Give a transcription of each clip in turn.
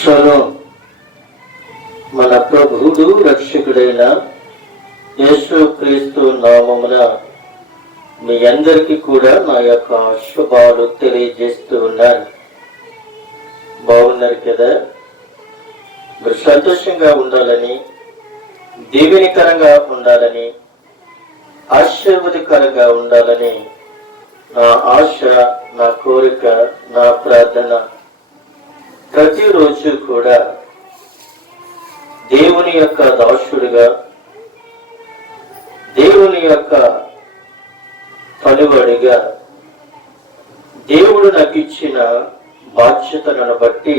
Shalom. మన ప్రభువుడు రక్షకుడైన యేసు క్రీస్తు నామమున మీ అందరికీ కూడా నా యొక్క శుభాలు తెలియజేస్తూ ఉన్నాను. బాగున్నారు కదా? మీరు సంతోషంగా ఉండాలని, దీవెనికరంగా ఉండాలని, ఆశీర్వాదకరంగా ఉండాలని నా ఆశ, నా కోరిక, నా ప్రార్థన. ప్రతిరోజు కూడా దేవుని యొక్క దాసుడిగా, దేవుని యొక్క పనివాడిగా దేవుడు నాకు ఇచ్చిన బాధ్యతలను బట్టి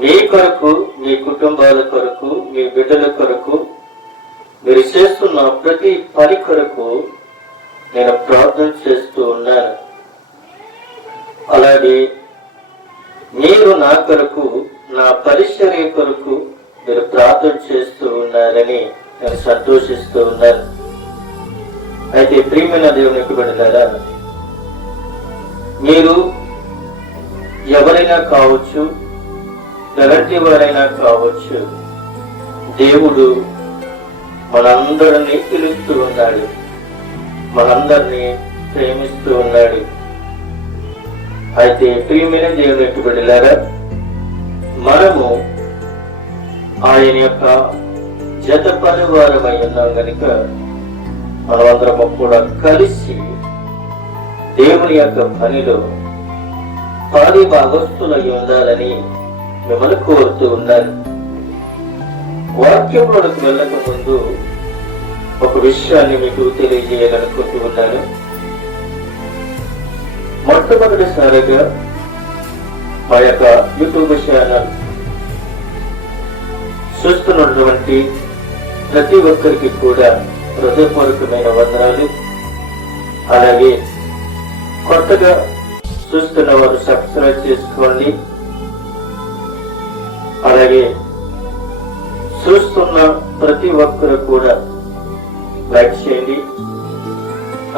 మీ కొరకు, మీ కుటుంబాల కొరకు, మీ బిడ్డల కొరకు, మీరు చేస్తున్న ప్రతి పని కొరకు నేను ప్రార్థన చేస్తూ ఉన్నాను. అలాగే మీరు నా కొరకు, నా పరిచర్య కొరకు మీరు ప్రార్థన చేస్తూ ఉన్నారని నేను సంతోషిస్తూ ఉన్నాను. అయితే ప్రియమైన దేవునికి బిడ్డలారా, మీరు ఎవరైనా కావచ్చు, ఎలాంటి వారైనా కావచ్చు, దేవుడు మనందరినీ పిలుస్తూ ఉన్నాడు, మనందరినీ ప్రేమిస్తూ ఉన్నాడు. అయితే ప్రియమైన దేవునికి బిడ్డలారా, మనము ఆయన యొక్క జత పరివారమై ఉన్నాం కనుక మనమందరము కూడా కలిసి దేవుని యొక్క పనిలో పాలి భాగస్తులై ఉండాలని మిమ్మల్ని కోరుతూ ఉన్నాను. వాక్యంలోకి వెళ్ళక ముందు ఒక విషయాన్ని మీకు తెలియజేయాలనుకుంటూ ఉన్నాను. మొట్టమొదటిసారిగా మా యొక్క యూట్యూబ్ ఛానల్ చూస్తున్నటువంటి ప్రతి ఒక్కరికి కూడా హృదయపూర్వకమైన వందనాలు. అలాగే కొత్తగా చూస్తున్న వారు సబ్స్క్రైబ్ చేసుకోండి. అలాగే చూస్తున్న ప్రతి ఒక్కరు కూడా లైక్ చేయండి.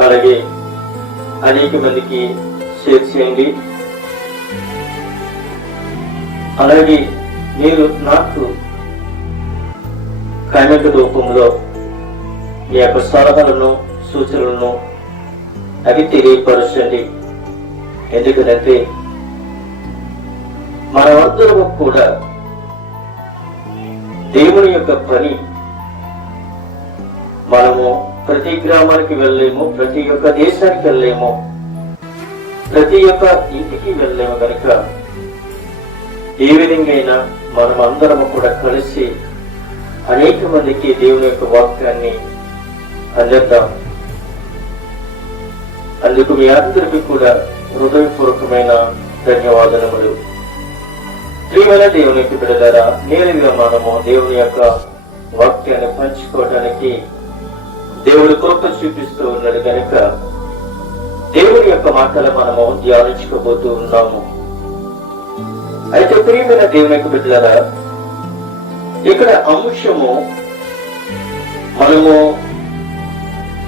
అలాగే అనేక మందికి షేర్ చేయండి. అలాగే మీరు నాకు కామెంట్ రూపంలో మీ యొక్క సలహాలను, సూచనలను అవి తెలియపరచండి. ఎందుకంటే మనమందరము కూడా దేవుని యొక్క పని, మనము ప్రతి గ్రామానికి వెళ్ళలేము, ప్రతి ఒక్క దేశానికి వెళ్ళలేము, ప్రతి ఒక్క ఇంటికి వెళ్ళలేము కనుక ఏ విధంగా మనం అందరము కూడా కలిసి అనేక మందికి దేవుని యొక్క వాక్యాన్ని అందిద్దాం. అందుకు మీ అందరికీ కూడా హృదయపూర్వకమైన ధన్యవాదములు. ప్రియమైన దేవుని యొక్క బిడ్డలారా, నేరుగా మనము దేవుని యొక్క వాక్యాన్ని పంచుకోవడానికి దేవుడు కృప చూపిస్తూ ఉన్నాడు కనుక దేవుని యొక్క మాటలు మనము ధ్యానించుకోబోతూ ఉన్నాము. అయితే ప్రియమైన దేవుని యొక్క బిడ్డలారా, ఇక్కడ అంశము మనము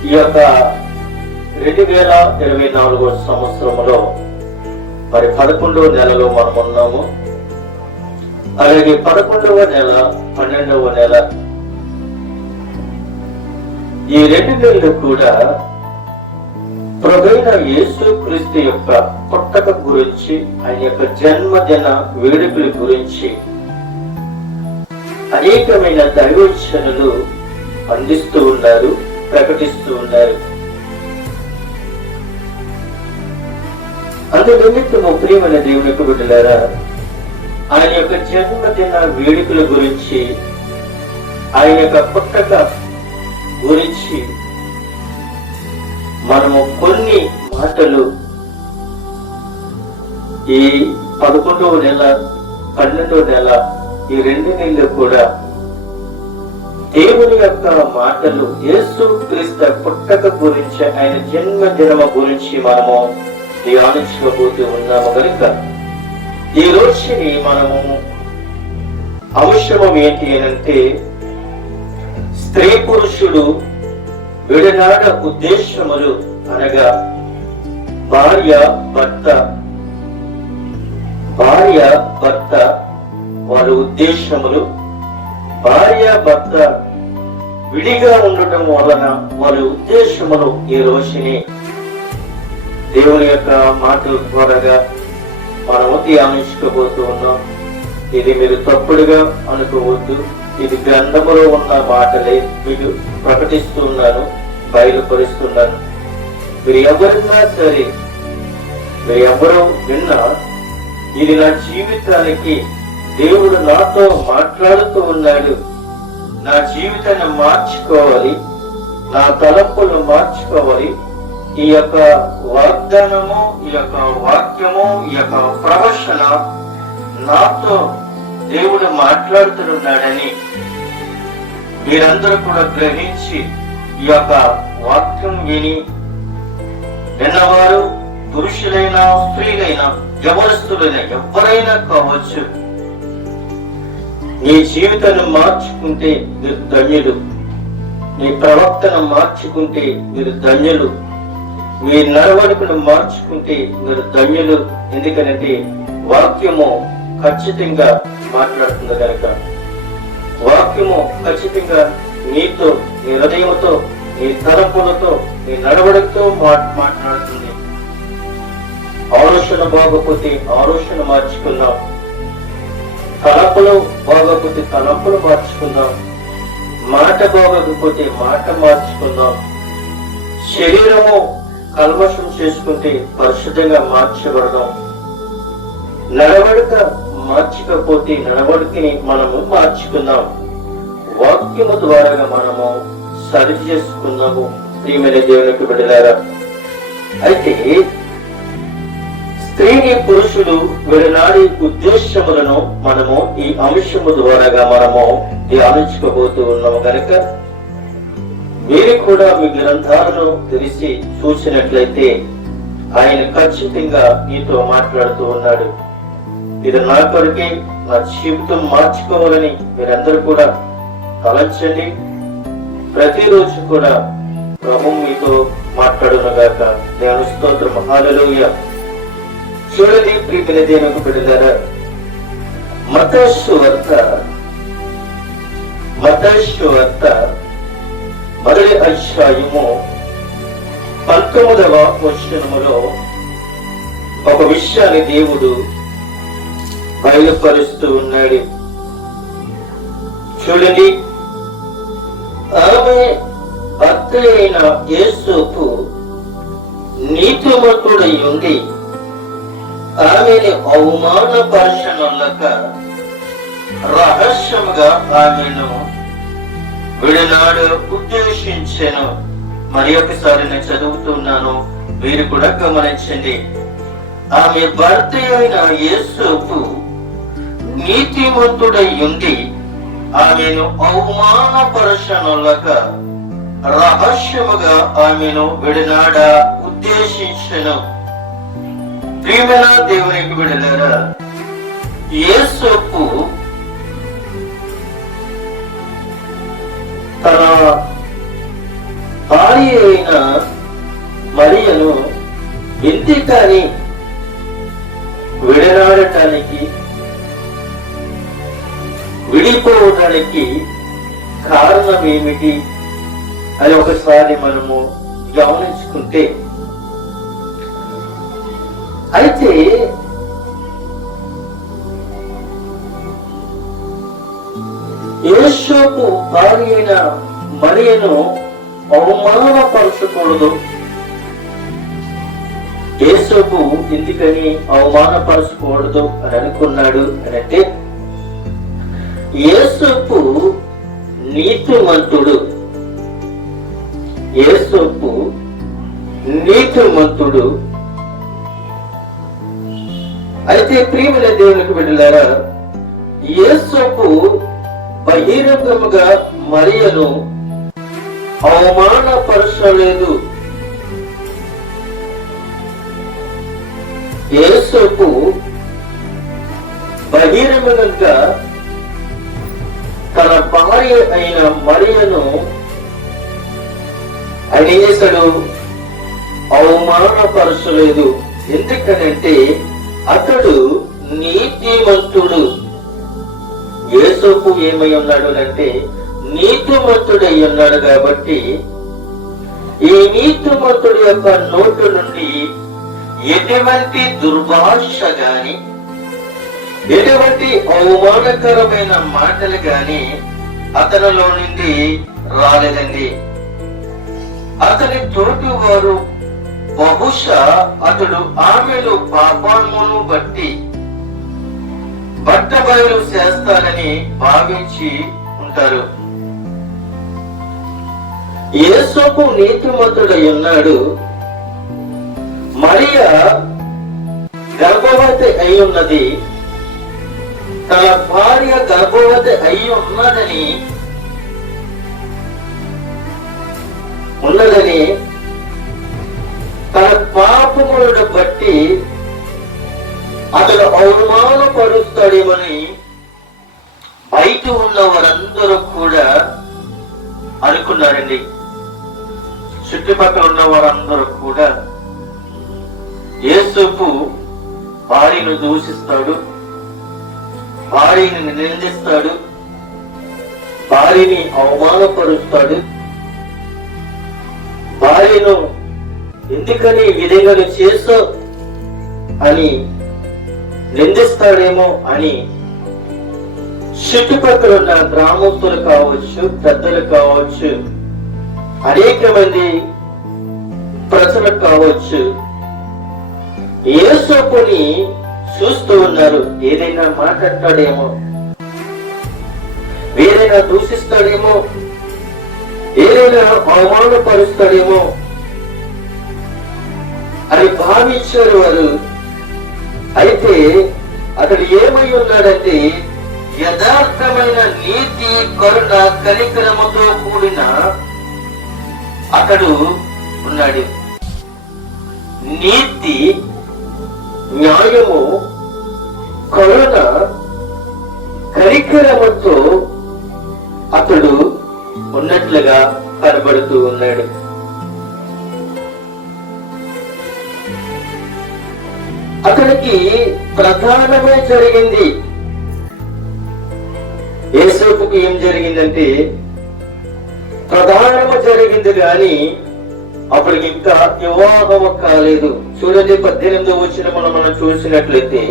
ఈ యొక్క 2024 సంవత్సరంలో మరి 11వ నెలలో మనం ఉన్నాము. అలాగే 11వ నెల, 12వ నెల, ఈ 2 నెలలు కూడా ప్రభువైన యేసు క్రీస్తు యొక్క పుట్టక గురించి, ఆయన యొక్క జన్మదిన వేడుకల గురించి అనేకమైన దైవవచనాలు అందిస్తూ ఉన్నారు, ప్రకటిస్తూ ఉన్నారు. అందునిమిత్తము ప్రియమైన దేవుని యొక్క బిడ్డలారా, ఆయన యొక్క జన్మదిన వేడుకల గురించి, ఆయన యొక్క పుట్టక గురించి మనము కొన్ని మాటలు ఈ 11వ నెల, 12వ నెల, ఈ 2 నెలలు కూడా దేవుని యొక్క మాటలు యేసు క్రీస్తు పుట్టక గురించి, ఆయన జన్మదినము గురించి మనము ధ్యానించుకోబోతూ ఉన్నాము కనుక ఈ రోజుని మనము అంశము ఏంటి అనంటే, స్త్రీ పురుషుడు విడనాడ ఉద్దేశములు అనగా భార్య భర్త వారి ఉద్దేశములు, భార్య భర్త విడిగా ఉండటం వలన వారి ఉద్దేశములు ఈ రోజుని దేవుని యొక్క మాటల ద్వారాగా మనము ధ్యానించుకోబోతూ ఉన్నాం. ఇది మీరు తప్పుడుగా అనుకోవద్దు. ఇది గ్రంథములో ఉన్న మాటలే మీకు ప్రకటిస్తున్నాను, బయలుపరుస్తున్నాను. మీరు ఎవరైనా సరే, మీరు ఎవరో విన్నా ఇది నా జీవితానికి దేవుడు నాతో మాట్లాడుతూ ఉన్నాడు, నా జీవితాన్ని మార్చుకోవాలి, నా తలంపులు మార్చుకోవాలి, ఈ యొక్క వాగ్దానము, ఈ యొక్క వాక్యము, ఈ యొక్క ప్రవచన నాతో దేవుడు మాట్లాడుతున్నాడని మీరందరూ కూడా గ్రహించి ఈ యొక్క వాక్యం విని విన్నవారు పురుషులైనా స్త్రీలైనా యవనస్తులైనా ఎవరైనా కావచ్చు, నీ జీవితాన్ని మార్చుకుంటే మీరు ధన్యులు, నీ ప్రవర్తన మార్చుకుంటే మీరు ధన్యులు, మీ నడవడికను మార్చుకుంటే మీరు ధన్యులు. ఎందుకనంటే వాక్యము ఖచ్చితంగా మాట్లాడుతుంది కనుక. వాక్యము ఖచ్చితంగా నీతో, నీ హృదయంతో, నీ తలంపులతో, నీ నడవడికతో మాట్లాడుతుంది. ఆలోచన బాగపోతే ఆలోచన మార్చుకుందాం, తలంపులు బాగపోతే తలంపులు మార్చుకుందాం, మాట బాగకపోతే మాట మార్చుకుందాం. శరీరము కల్మషం చేసుకుంటే పరిశుద్ధంగా మార్చబడదాం. నడవడిక మార్చకపోతే నడవడికని మనము మార్చుకుందాం. వాక్యము ద్వారా మనము సరి చేసుకుందాము. ప్రియమైన దేవునికి బిడ్డలారా, అయితే స్త్రీని పురుషుడు విడనాడి ఉద్దేశములను మనము ఈ అంశము ద్వారా మనము ధ్యానించుకోబోతూ ఉన్నాము కనుక మీరు కూడా మీ గ్రంథాలను తెలిసి చూసినట్లయితే ఆయన ఖచ్చితంగా నీతో మాట్లాడుతూ ఉన్నాడు. ఇది నా కొరకే, నా జీవితం మార్చుకోవాలని మీరందరూ కూడా తలంచండి. ప్రతిరోజు కూడా ప్రభు మీతో మాట్లాడునుగాక. దేవుని స్తోత్రం, హల్లెలూయా. చూడండి ప్రియమైన దేవునికి బిడ్డలారా, మత్తయి సువార్త మొదటి అధ్యాయము 19వ వచనములో ఒక విషయాన్ని దేవుడు బయలుపరుస్తూ ఉన్నాడు. చూడండి, ఆమె భర్త అయిన యేసుకు నీతిమంతుడై ఉండి ఆమెని అవమానపరచనులక రహస్యముగా ఆమెను విడనాడు ఉద్దేశించెను. మరి ఒకసారి నేను చదువుతున్నాను, మీరు కూడా గమనించండి. ఆమె భర్త అయిన యేసుకు నీతిమంతుడై ఉండి ఆమెను అవమానపరచనులక రహస్యముగా ఆమెను విడనాడ ఉద్దేశించెను. ప్రియమైన దేవునికి బిడ్డలారా, యేసుకు తన భార్య అయిన మరియను ఎందుకని విడనాడటానికి, విడిపోవడానికి కారణం ఏమిటి అని ఒకసారి మనము గమనించుకుంటే, అయితే యేసుకు భార్య అయిన మరియను అవమానపరచకూడదు. యేసుకు ఎందుకని అవమానపరచకూడదు అని అనుకున్నాడు అని అంటే, యేసుకు నీతిమంతుడు, యేసుకు నీతిమంతుడు. అయితే ప్రియమైన దేవునికి బిడ్డలారా, యేసుకు బహిరంగముగా మరియను అవమానపరచలేదు. యేసుకు బహిరంగంగా తన భార్య అయిన మరియను ఆయన ఏం చేశాడు? అవమానపరచలేదు. ఎందుకనంటే అతడు నీతిమంతుడు. యేసోపు ఏమై ఉన్నాడు అంటే నీతిమంతుడై ఉన్నాడు. కాబట్టి ఈ నీతిమంతుడి యొక్క నోటు నుండి ఎటువంటి దుర్భాష గాని, ఎటువంటి అవమానకరమైన మాటలు గాని అతనిలో నుండి రాలేదండి. అతని తోటి వారు బహుశా అతడు ఆమెను పాపమును బట్టి బట్టబయలు చేస్తానని భావించి ఉంటారు. యేసోపు నీతిమంతుడై ఉన్నాడు. మరియా గర్భవతి అయి ఉన్నది. తన భార్య గర్భవతి అయి ఉన్నదని తన పాపములను బట్టి అతడు అవమానపరుస్తాడేమని బయట ఉన్న వారందరూ కూడా అనుకున్నారండి. చుట్టుపక్కల ఉన్న వారందరూ కూడా యేసోపు భార్యను దూషిస్తాడు, భార్యని నిందిస్తాడు, భార్యని అవమానపరుస్తాడు, భార్యను ఎందుకని ఈ విధంగా చేసావు అని నిందిస్తాడేమో అని చుట్టుపక్కల ఉన్న గ్రామస్తులు కావచ్చు, పెద్దలు కావచ్చు, అనేక మంది ప్రజలు కావచ్చు యేసోపుని చూస్తూ ఉన్నారు. ఏదైనా మాట్లాడతాడేమో, ఏదైనా దూషిస్తాడేమో, ఏదైనా అవమానపరుస్తాడేమో అని భావించారు వారు. అయితే అతడు ఏమై ఉన్నాడంటే యథార్థమైన నీతి, కరుణ, కనికరముతో కూడిన అతడు ఉన్నాడు. నీతి, న్యాయము, కరుణ, కనికరముతో అతడు ఉన్నట్లుగా కనబడుతూ ఉన్నాడు. అతనికి ప్రధానమే జరిగింది. యేసోపుకి ఏం జరిగిందంటే ప్రధానము జరిగింది కానీ అప్పటికి ఇంకా వివాహం కాలేదు. చూడండి 18వ వచనమున మనం చూసినట్లయితే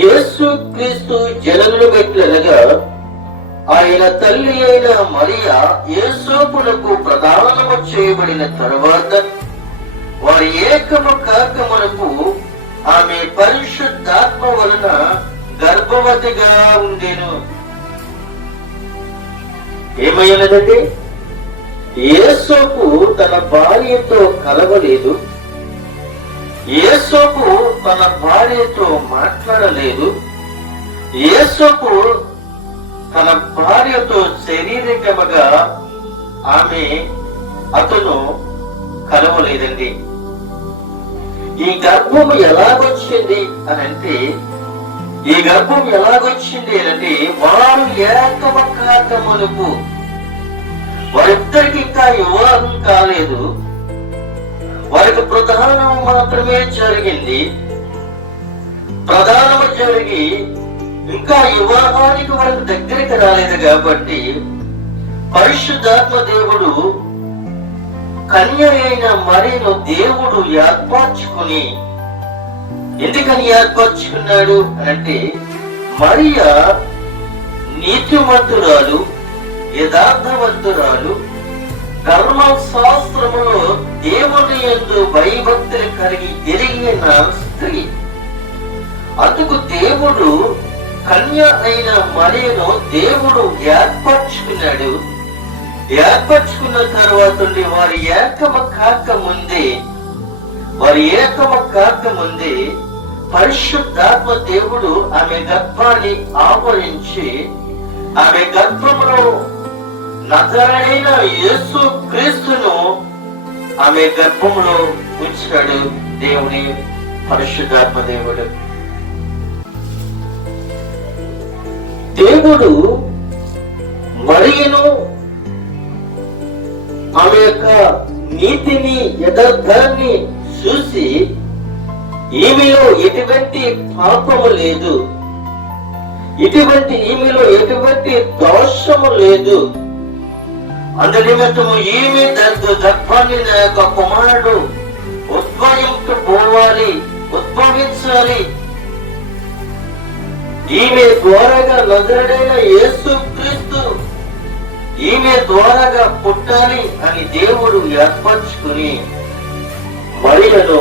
యేసుక్రీస్తు జనమును బెట్లనగా ఆయన తల్లి అయిన మరియా యేసోపునకు ప్రదానము చేయబడిన తరువాత వారి ఏకము కాకమునకు ఆమె పరిశుద్ధాత్మ వలన గర్భవతిగా ఉండెను. ఏమైనదంటే యేసోపు తన భార్యతో కలవలేదు, యేసోపు తన భార్యతో మాట్లాడలేదు, యేసోపు తన భార్యతో శారీరకముగా అతను కలవలేదండి. ఈ గర్భము ఎలాగొచ్చింది అని అంటే వారు ఏకమకాకమునకు వారిద్దరికి ఇంకా వివాహం కాలేదు. వారికి ప్రధానం మాత్రమే జరిగింది. ప్రధానము జరిగి ఇంకా వివాహానికి వారికి దగ్గరికి రాలేదు. కాబట్టి పరిశుద్ధాత్మ దేవుడు కన్య అయిన మరియను దేవుడు ఏర్పరచుకుని, ఎందుకని ఏర్పరచుకున్నాడు అంటే మరియా నీతిమంతురాలు, యథార్థవంతురాలు, ధర్మశాస్త్రములో దేవుని యందు భయభక్తులు కలిగి ఎరిగిన స్త్రీ. అందుకు దేవుడు కన్య అయిన మరియను దేవుడు ఏర్పరచుకున్నాడు. ఏర్పరచుకున్న తర్వాత వారి ఏకము కాకముందే పరిశుద్ధాత్మ దేవుడు ఆమె గర్భాన్ని ఆవరించి ఆమె గర్భంలో నజరేయుడైన యేసు క్రీస్తును ఆమె గర్భంలో ఉంచాడు దేవుని పరిశుద్ధాత్మ దేవుడు. దేవుడు మరియను ఆమె యొక్క నీతిని, యథార్థాన్ని చూసి ఈమెలో ఎటువంటి పాపము లేదు, ఈమెలో ఎటువంటి దోషము లేదు. అందు నిమిత్తము ఈమె గర్భాన్ని నా యొక్క కుమారుడు ఉద్భవించాలి. ఈమె ద్వారాగా నజరుడైన యేసుక్రీస్తు ఈమె ద్వారాగా పుట్టాలి అని దేవుడు ఏర్పరచుకుని మరియను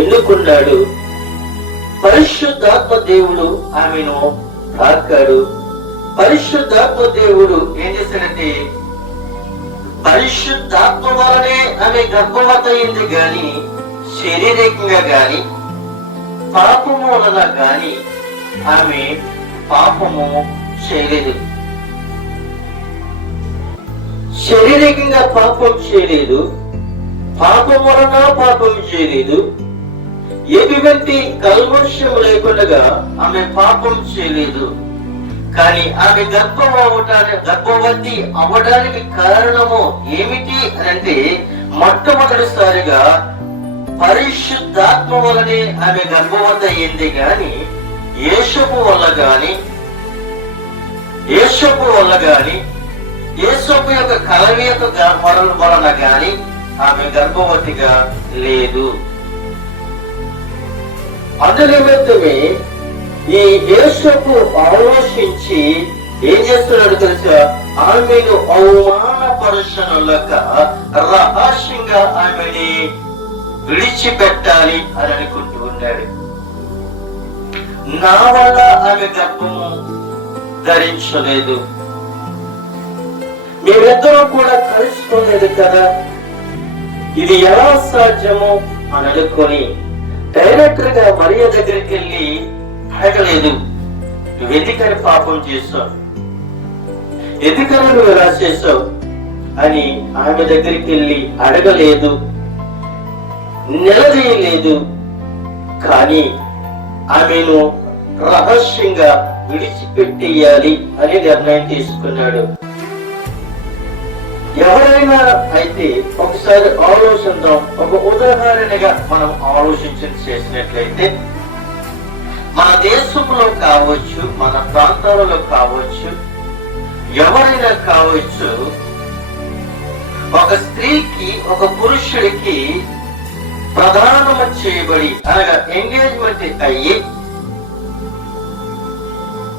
ఎన్నుకున్నాడు. పరిశుద్ధాత్మ దేవుడు ఆమెను తాకాడు. పరిశుద్ధాత్మ దేవుడు ఏం చేశాడంటే పరిశుద్ధాత్మ వలనే ఆమె గర్భవతి అయింది గాని శారీరకంగా గాని పాపము వలన గాని ఆమె పాపము చేయలేదు. శారీరకంగా పాపం చేయలేదు, పాపం వలన పాపం చేయలేదు. ఎటువంటి కల్మషం లేకుండా ఆమె పాపం చేయలేదు. కానీ ఆమె గర్భవతి అవ్వడానికి కారణము ఏమిటి అని అంటే మొట్టమొదటిసారిగా పరిశుద్ధాత్మ వలనే ఆమె గర్భవతి అయింది గాని యేసపు వల్ల గాని యేసపు యొక్క కలవి యొక్క వలన గాని ఆమె గర్భవతిగా లేదు. అందునిమిత్తమే ఈ యేసపు ఆలోచించి ఏం చేస్తున్నాడు తెలుసా? ఆమెను అవమానపరుషనులక రహస్యంగా ఆమెని విడిచిపెట్టాలి అని అనుకుంటూ ఉన్నాడు. నా వల్ల ఆమె గర్భము ధరించలేదు, మేమిద్దరూ కూడా కలుసుకోలేదు కదా, ఇది ఎలా సాధ్యము అని అనుకొని డైరెక్టర్ గా మరియ దగ్గరికి వెళ్ళి అడగలేదు. నువ్వు ఎందుకని పాపం చేశావు, ఎందుకని నువ్వు ఎలా చేశావు అని ఆమె దగ్గరికి వెళ్ళి అడగలేదు, నిలదీయలేదు. కానీ ఆమెను రహస్యంగా విడిచిపెట్టేయాలి అని నిర్ణయం తీసుకున్నాడు. ఎవరైనా అయితే ఒకసారి ఆలోచిద్దాం. ఒక ఉదాహరణగా మనం ఆలోచించి చేసినట్లయితే మన దేశంలో కావచ్చు, మన ప్రాంతాలలో కావచ్చు, ఎవరైనా కావచ్చు, ఒక స్త్రీకి ఒక పురుషుడికి ప్రధానము చేయబడి అనగా ఎంగేజ్మెంట్ అయ్యి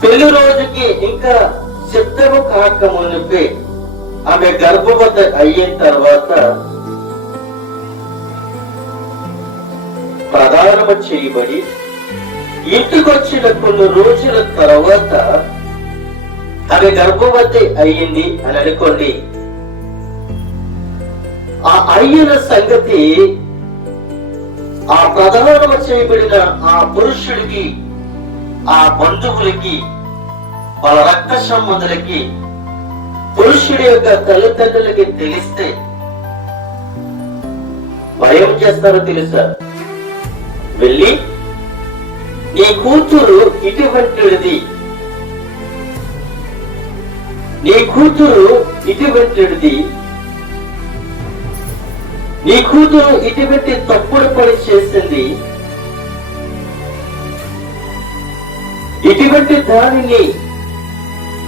పెళ్లి రోజుకి ఇంకా సిద్ధము కాక మునిపే ఆమె గర్భవతి అయిన తర్వాత ప్రధానము చేయబడి ఇంటికొచ్చిన కొన్ని రోజుల తర్వాత ఆమె గర్భవతి అయ్యింది అని అనుకోండి. ఆ అయిన సంగతి ఆ ప్రధానము చేయబడిన ఆ పురుషుడికి, ఆ బంధువులకి, వాళ్ళ రక్త సంబంధులకి, పురుషుడి యొక్క తల్లిదండ్రులకి తెలిస్తే భయం చేస్తారో తెలుసా? వెళ్ళి నీ కూతురు ఇటువంటిది, నీ కూతురు ఇటువంటిది, నీ కూతురు ఇటువంటి తప్పుడు పని చేసింది, ఇటువంటి దానిని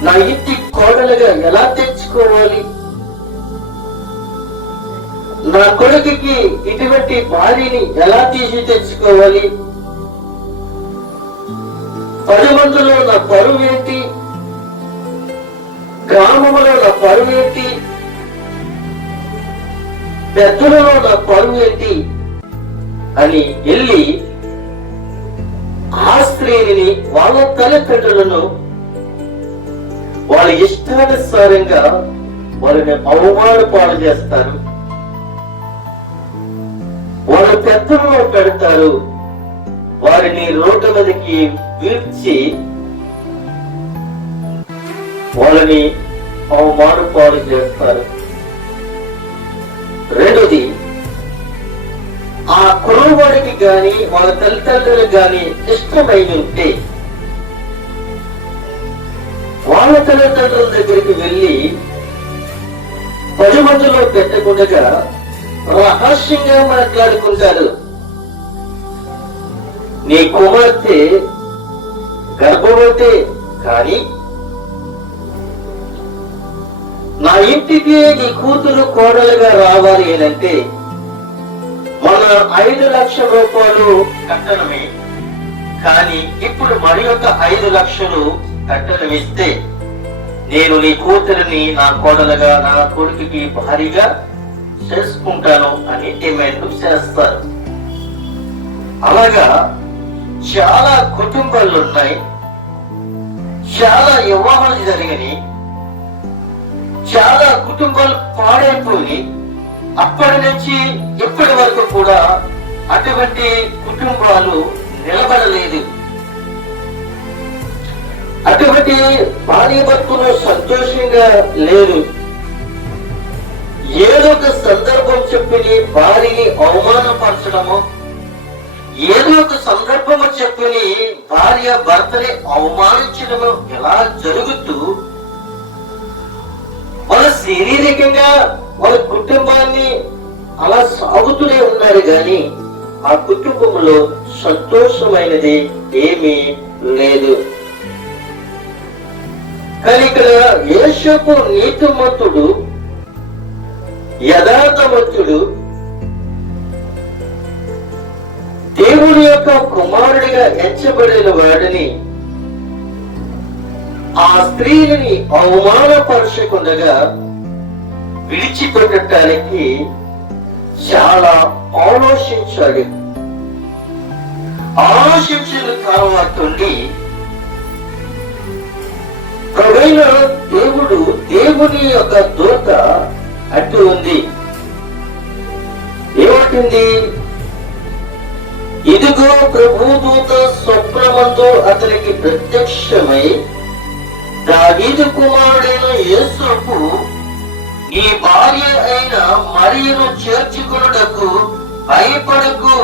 నా ఇంటి కోడలుగా ఎలా తెచ్చుకోవాలి, నా కొడుకుకి ఇటువంటి భార్యని ఎలా తీసి తెచ్చుకోవాలి, 10 మందిలో నా పరువు ఏంటి, గ్రామంలో నా పరువు ఏంటి, పెద్దలలో నా పరువు ఏంటి అని వెళ్ళి ఆ స్త్రీని, వాళ్ళ తల్లిదండ్రులను వాళ్ళ ఇష్టానుసారంగా వాళ్ళని అవమాన పాలు చేస్తారు, వాళ్ళ పెద్దలో పెడతారు, వారిని రోడ్డు మీదకి వీడ్చి వాళ్ళని అవమాన పాలు చేస్తారు. రెండోది, ఆ కుర్రవాడికి గాని వాళ్ళ తల్లిదండ్రులకు గాని ఇష్టమైన ఉంటే వాళ్ళ తల్లిదండ్రుల దగ్గరికి వెళ్ళి 10 మందిలో పెట్టకుండా రహస్యంగా మాట్లాడుకుంటారు. నీ కుమార్తె గర్భవతి, కానీ నా ఇంటికి నీ కూతురు కోడలుగా రావాలి అంటే మన 5 లక్షల రూపాయలు కట్టడమే, కానీ ఇప్పుడు మరి ఒక 5 లక్షలు కట్టడం ఇస్తే నేను నీ కూతురిని నా కోడలుగా, నా కొడుకుకి భారీగా చేసుకుంటాను అని డిమాండ్ చేస్తారు. అలాగా చాలా కుటుంబాలు ఉన్నాయి, చాలా వివాహాలు జరిగినాయి, చాలా కుటుంబాలు పాడైపోయి అప్పటి నుంచి ఇప్పటి వరకు కూడా అటువంటి కుటుంబాలు నిలబడలేదు. అటువంటి భార్య భర్తలు సంతోషంగా లేరు. ఏదో ఒక సందర్భం చెప్పి భార్యని అవమానపరచడము, ఏదో ఒక సందర్భము చెప్పి భార్య భర్తని అవమానించడము ఎలా జరుగుతూ వాళ్ళ శారీరకంగా వాళ్ళ కుటుంబాన్ని అలా సాగుతూనే ఉన్నారు, గాని ఆ కుటుంబంలో సంతోషమైనది ఏమీ లేదు. కానీ ఇక్కడ యోసేపు నీతిమంతుడు, యథార్థవంతుడు, దేవుని యొక్క కుమారుడిగా ఎంచబడిన వాడిని ఆ స్త్రీని అవమానపరచకుండా విడిచిపెట్టడానికి చాలా ఆలోచించాడు. ఆలోచించిన తర్వాత ప్రభువైన దేవుని యొక్క దూత అటు ఉంది. ఏమంటుంది? ఇదిగో ప్రభుదూత స్వప్నమందు అతనికి ప్రత్యక్షమై, దావీదు కుమారుడైన యేసుకు నీ భార్య అయిన మరియను చేర్చుకొనుటకు భయపడకు,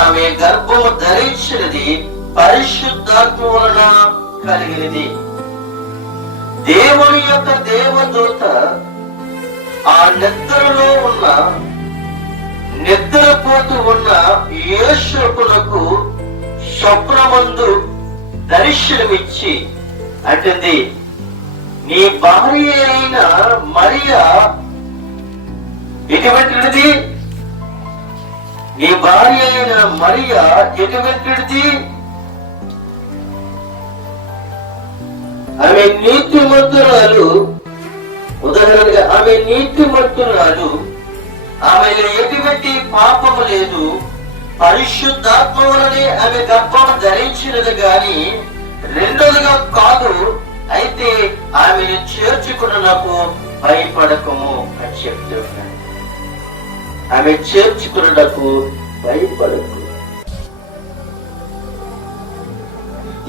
ఆమె గర్భము ధరించినది పరిశుద్ధాత్మ వలన కలిగినది. దేవుని యొక్క దేవదూత ఆ నిద్రపోతూ ఉన్న యేసుకునకు స్వప్నమందు దర్శనమిచ్చి అంటుంది, నీ భార్య అయిన మరియా ఎటువంటిది? నీ భార్య అయిన మరియా ఎటువంటిది? ఆమె నీతిమంతురాలు. ఉదాహరణగా ఆమె నీతిమంతురాలు, ఆమెలో ఎటువంటి పాపము లేదు, పరిశుద్ధాత్మ వలనే ఆమె గర్భము ధరించినది గాని రెండోదిగా కాదు. అయితే ఆమెను చేర్చుకున్నకు భయపడకము అని చెప్తున్నాడు. ఆమె చేర్చుకున్నకు భయపడకు.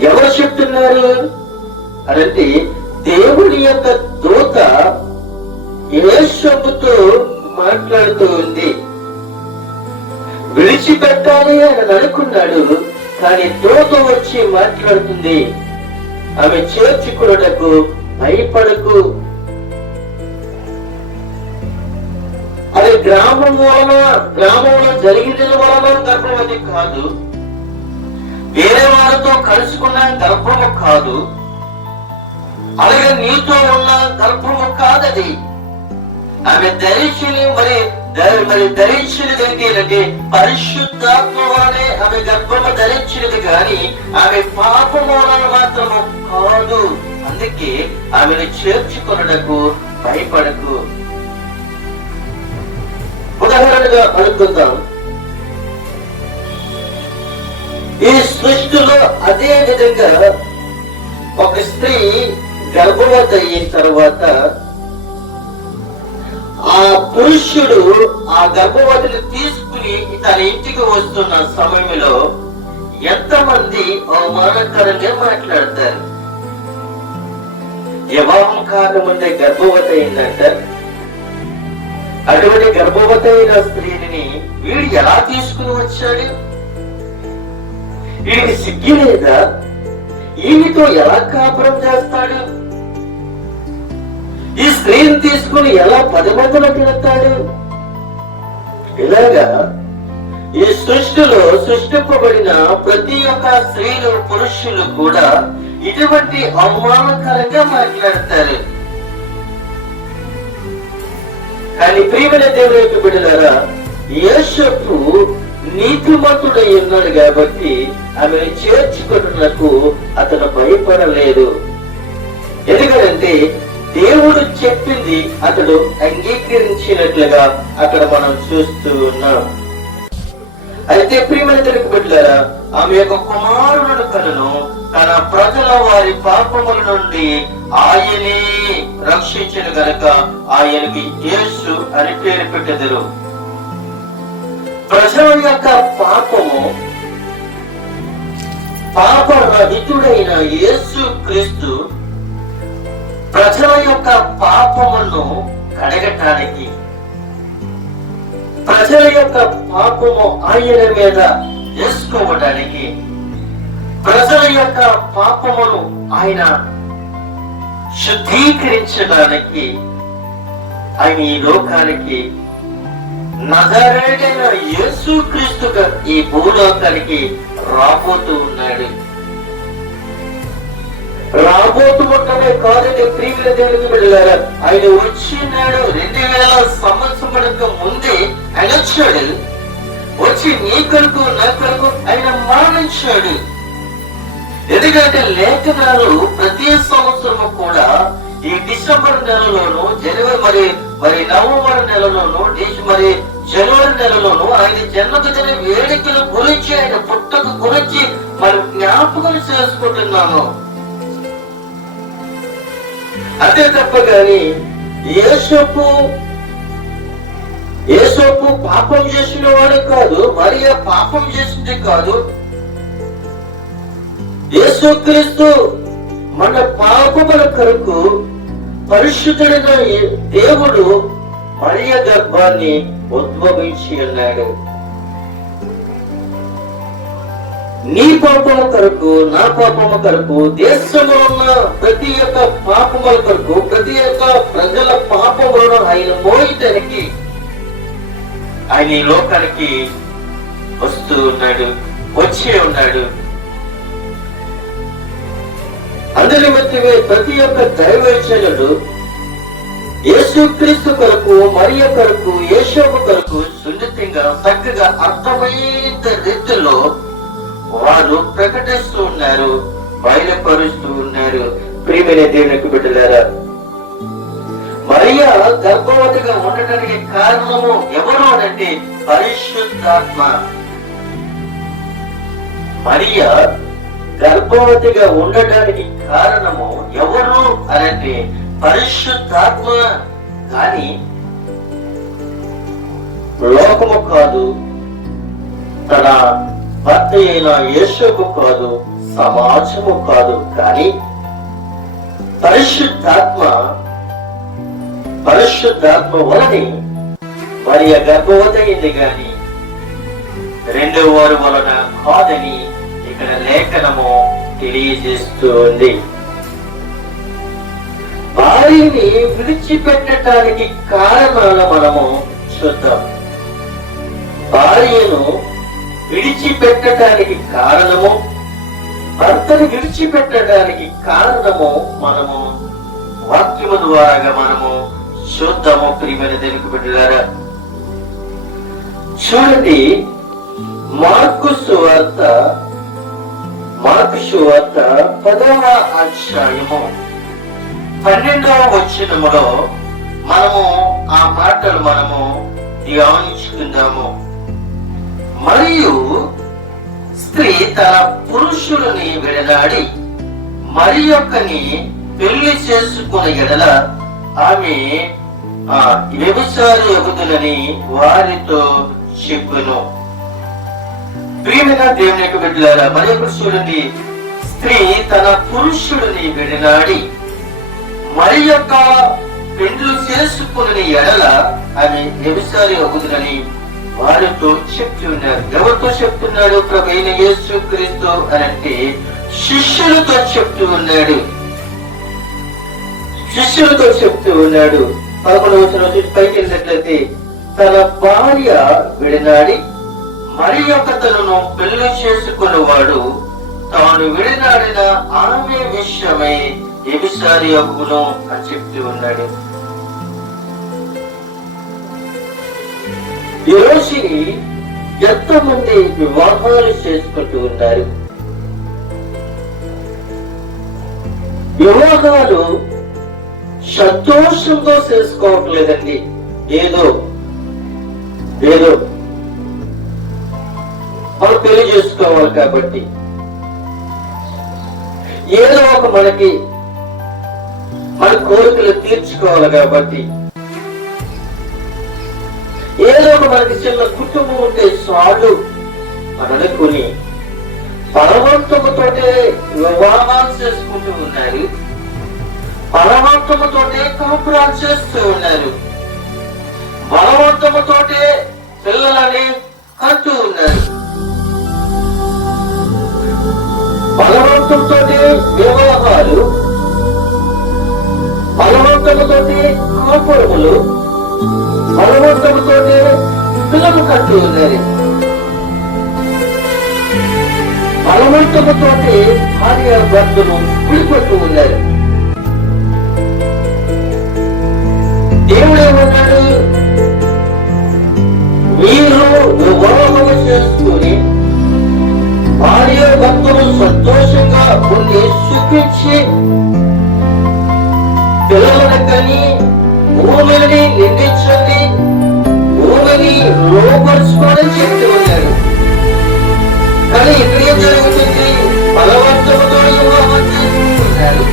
ఎవరు చెప్తున్నారు అంటే దేవుని యొక్క దూత యేసుతో మాట్లాడుతూ ఉంది. విడిచిపెట్టాలి అని అనుకున్నాడు, కానీ దూత వచ్చి మాట్లాడుతుంది, ఆమె చేర్చుకున్నకు భయపడకు. అది గ్రామంలో జరిగిన వలన గర్భవతి కాదు, వేరే వారితో కలుసుకున్న గర్భము కాదు, అలాగే నీతో ఉన్న గర్భము కాదది. ఆమె ధరించినది ఏంటి? పరిశుద్ధాత్మ వలనే ఆమె గర్భము ధరించినది కానీ ఆమె పాపము వలన మాత్రము కాదు. అందుకే ఆమెను చేర్చుకొనుటకు భయపడకు. ఉదాహరణగా అనుకుందాం, ఈ సృష్టిలో అదే విధంగా ఒక స్త్రీ గర్భవతి అయిన తర్వాత ఆ పురుషుడు ఆ గర్భవతిని తీసుకుని తన ఇంటికి వస్తున్న సమయంలో ఎంతమంది అవమానకరంగా మాట్లాడతారు. వివాహం కాకముందే గర్భవతి అయిందంట. అటువంటి గర్భవతి అయిన స్త్రీని వీడు ఎలా తీసుకుని వచ్చాడు? వీడికి సిగ్గి లేదా? ఈమెతో ఎలా కాపురం చేస్తాడు? ఈ స్త్రీని తీసుకుని ఎలా 10 మందిలోకి వెళ్తాడు? ఇలాగా ఈ సృష్టిలో సృష్టింపబడిన ప్రతి ఒక్క స్త్రీలు పురుషులు కూడా ఇటువంటి అవమానకరంగా మాట్లాడతారు. కానీ ప్రియమైన దేవుని యొక్క బిడ్డలారా, యోసేపు నీతిమంతుడై ఉన్నాడు కాబట్టి ఆమెను చేర్చుకున్నకు అతను భయపడలేదు. ఎందుకంటే దేవుడు చెప్పింది అతడు అంగీకరించినట్లుగా అక్కడ మనం చూస్తూ ఉన్నాం. అయితే ప్రియమైన దేవుని బిడ్డలారా, ఆమె యొక్క కుమారులను కలను తన ప్రజల వారి పాపముల నుండి ఆయనే రక్షించిన గనక ఆయనకి యేసు అని పేరు పెట్టెదరు. ప్రజల యొక్క పాపరహితుడైన యేసు క్రీస్తు ప్రజల యొక్క పాపమును కడగటానికి, ప్రజల యొక్క పాపము ఆయన మీద వేసుకోవడానికి, ప్రజల యొక్క పాపమును ఆయన శుద్ధీకరించడానికి ఆయన ఈ లోకానికి నజరేయుడైన యేసు క్రీస్తుగా ఈ భూలోకానికి రాబోతూ ఉన్నాడు. రాబోతూ ఉండమే కాదని ప్రియమైన దేవునికి వెళ్ళారు. ఆయన వచ్చినాడు 2000 సంవత్సరాలకు ముందే ఆయన వచ్చాడు. వచ్చి నీ కొరకు నా కొరకు ఆయన మరణించాడు. ఎందుకంటే లేఖనాలు ప్రతి సంవత్సరము కూడా ఈ డిసెంబర్ నెలలోను, జనవరి మరి నవంబర్ నెలలోను, మరి జనవరి నెలలోను ఆయన జన్మదిన వేడుకల గురించి, ఆయన పుట్టక గురించి మనం జ్ఞాపకం చేసుకుంటున్నాము. అదే తప్ప గాని యేసోపు పాపం చేసిన వాడు కాదు, మరియ పాపం చేసింది కాదు. యేసుక్రీస్తు మన పాపముల కొరకు పరిశుద్ధుడైన దేవుడు మరియ గర్భాన్ని ఉద్భవించి ఉన్నాడు. నీ పాపము కొరకు, నా పాపము కొరకు, దేశంలో ఉన్న ప్రతి ఒక్క పాపముల కొరకు, ప్రతి ఒక్క ప్రజల పాపములను ఆయన మోయటానికి ఆయన ఈ లోకానికి వస్తూ ఉన్నాడు, వచ్చి ఉన్నాడు. అందరి మధ్యమే ప్రతి ఒక్క దైవజనుడు యేసుక్రీస్తు కొరకు, మరియ కొరకు, యేసోపు కొరకు సున్నితంగా చక్కగా అర్థమైన రీతిలో వారు ప్రకటిస్తూ ఉన్నారు, బయలుపరుస్తూ ఉన్నారు. ప్రియమైన దేవునికి బిడ్డలారా, మరియ గర్భవతిగా ఉండటానికి కారణము ఎవరు అనంటే పరిశుద్ధాత్మ. మరియ గర్భవతిగా ఉండటానికి కారణము ఎవరు అనంటే పరిశుద్ధాత్మ. కానీ లోకము కాదు, తన భర్త అయిన యేసోపు కాదు, సమాజము కాదు, కానీ పరిశుద్ధాత్మ వలని మరి గర్భవతి అయింది. గాని రెండవ వారి వలన కాదని ఇక్కడ లేఖనము తెలియజేస్తూ ఉంది. భార్యని విడిచిపెట్టడానికి కారణాలు మనము చూద్దాం. భార్యను విడిచిపెట్టడానికి కారణము, భర్తను విడిచిపెట్టడానికి కారణము మనము వాక్యము ద్వారాగా మనము చూద్దాము. ప్రియమైన దేవునికి బిడ్డలారా, చూడండి, మార్కు సువార్త 10వ అధ్యాయము 12వ వచనములో మనము ఆ మాటలు మనము ధ్యానించుకుందాము. మరియు స్త్రీ తన పురుషులని విడనాడి మరి యొక్కని పెళ్లి చేసుకున్న ఎడల ఆమె వ్యభిచారి యొగుదునని వారితో చెప్పును. ప్రియమైన దేవుని యొక్క బిడ్డలారా, మరి యొక్క చూడండి, స్త్రీ తన పురుషుడిని విడనాడి మరి యొక్క పెళ్లి చేసుకున్న ఎడల ఆమె వ్యభిచారి యొగుదునని వారితో చెప్తున్నారు. ఎవరితో చెప్తున్నాడు? ప్రభువైన యేసుక్రీస్తు అనంటే శిష్యులతో చెప్తూ ఉన్నాడు. శిష్యులతో చెప్తూ ఉన్నాడు. 11వ వచనం పైకి వెళ్ళినట్లయితే, తన భార్య విడనాడి మరి ఒకతను పెళ్లి చేసుకునేవాడు తాను విడినాడిన ఆమె విషయమై వ్యభిచారి అగును అని చెప్తూ ఉన్నాడు. ఈ రోజు ఎంతో మంది వివాహాలు చేసుకుంటూ ఉన్నారు. వివాహాలు సంతోషంతో చేసుకోవట్లేదండి. ఏదో మనం పెళ్లి చేసుకోవాలి కాబట్టి, ఏదో ఒక మన కోరికలు తీర్చుకోవాలి కాబట్టి, ఏదో ఒక మనకి చిన్న కుటుంబం ఉంటే చాలు అని అనుకుని బలవంతముతోటే వివాహాలు చేసుకుంటూ ఉన్నారు. బలవంతముతోటే కాపురాలు చేస్తూ ఉన్నారు. బలవంతముతోటే పిల్లలని కంటూ ఉన్నారు. బలవంతంతో వివాహాలు, బలవంతముతోటి కాపురములు, బలవంతముతో పిల్లలు కంటూ ఉన్నారు. బలవంతముతో భార్య భర్తను విడిపోతూ ఉన్నారు. దేవుడేమన్నాడు? మీరు వివాహము చేసుకుని భార్య భర్తలు సంతోషంగా ఉండి సుఖించి పిల్లలను కని భూమిని నిందించండి, భూమిని లోపరుచుకోవాలని చెప్తూ ఉన్నారు. కానీ ఇక్కడ ఏం జరుగుతుంది? బలవంతంతో వివాహం చేసుకుంటున్నారు,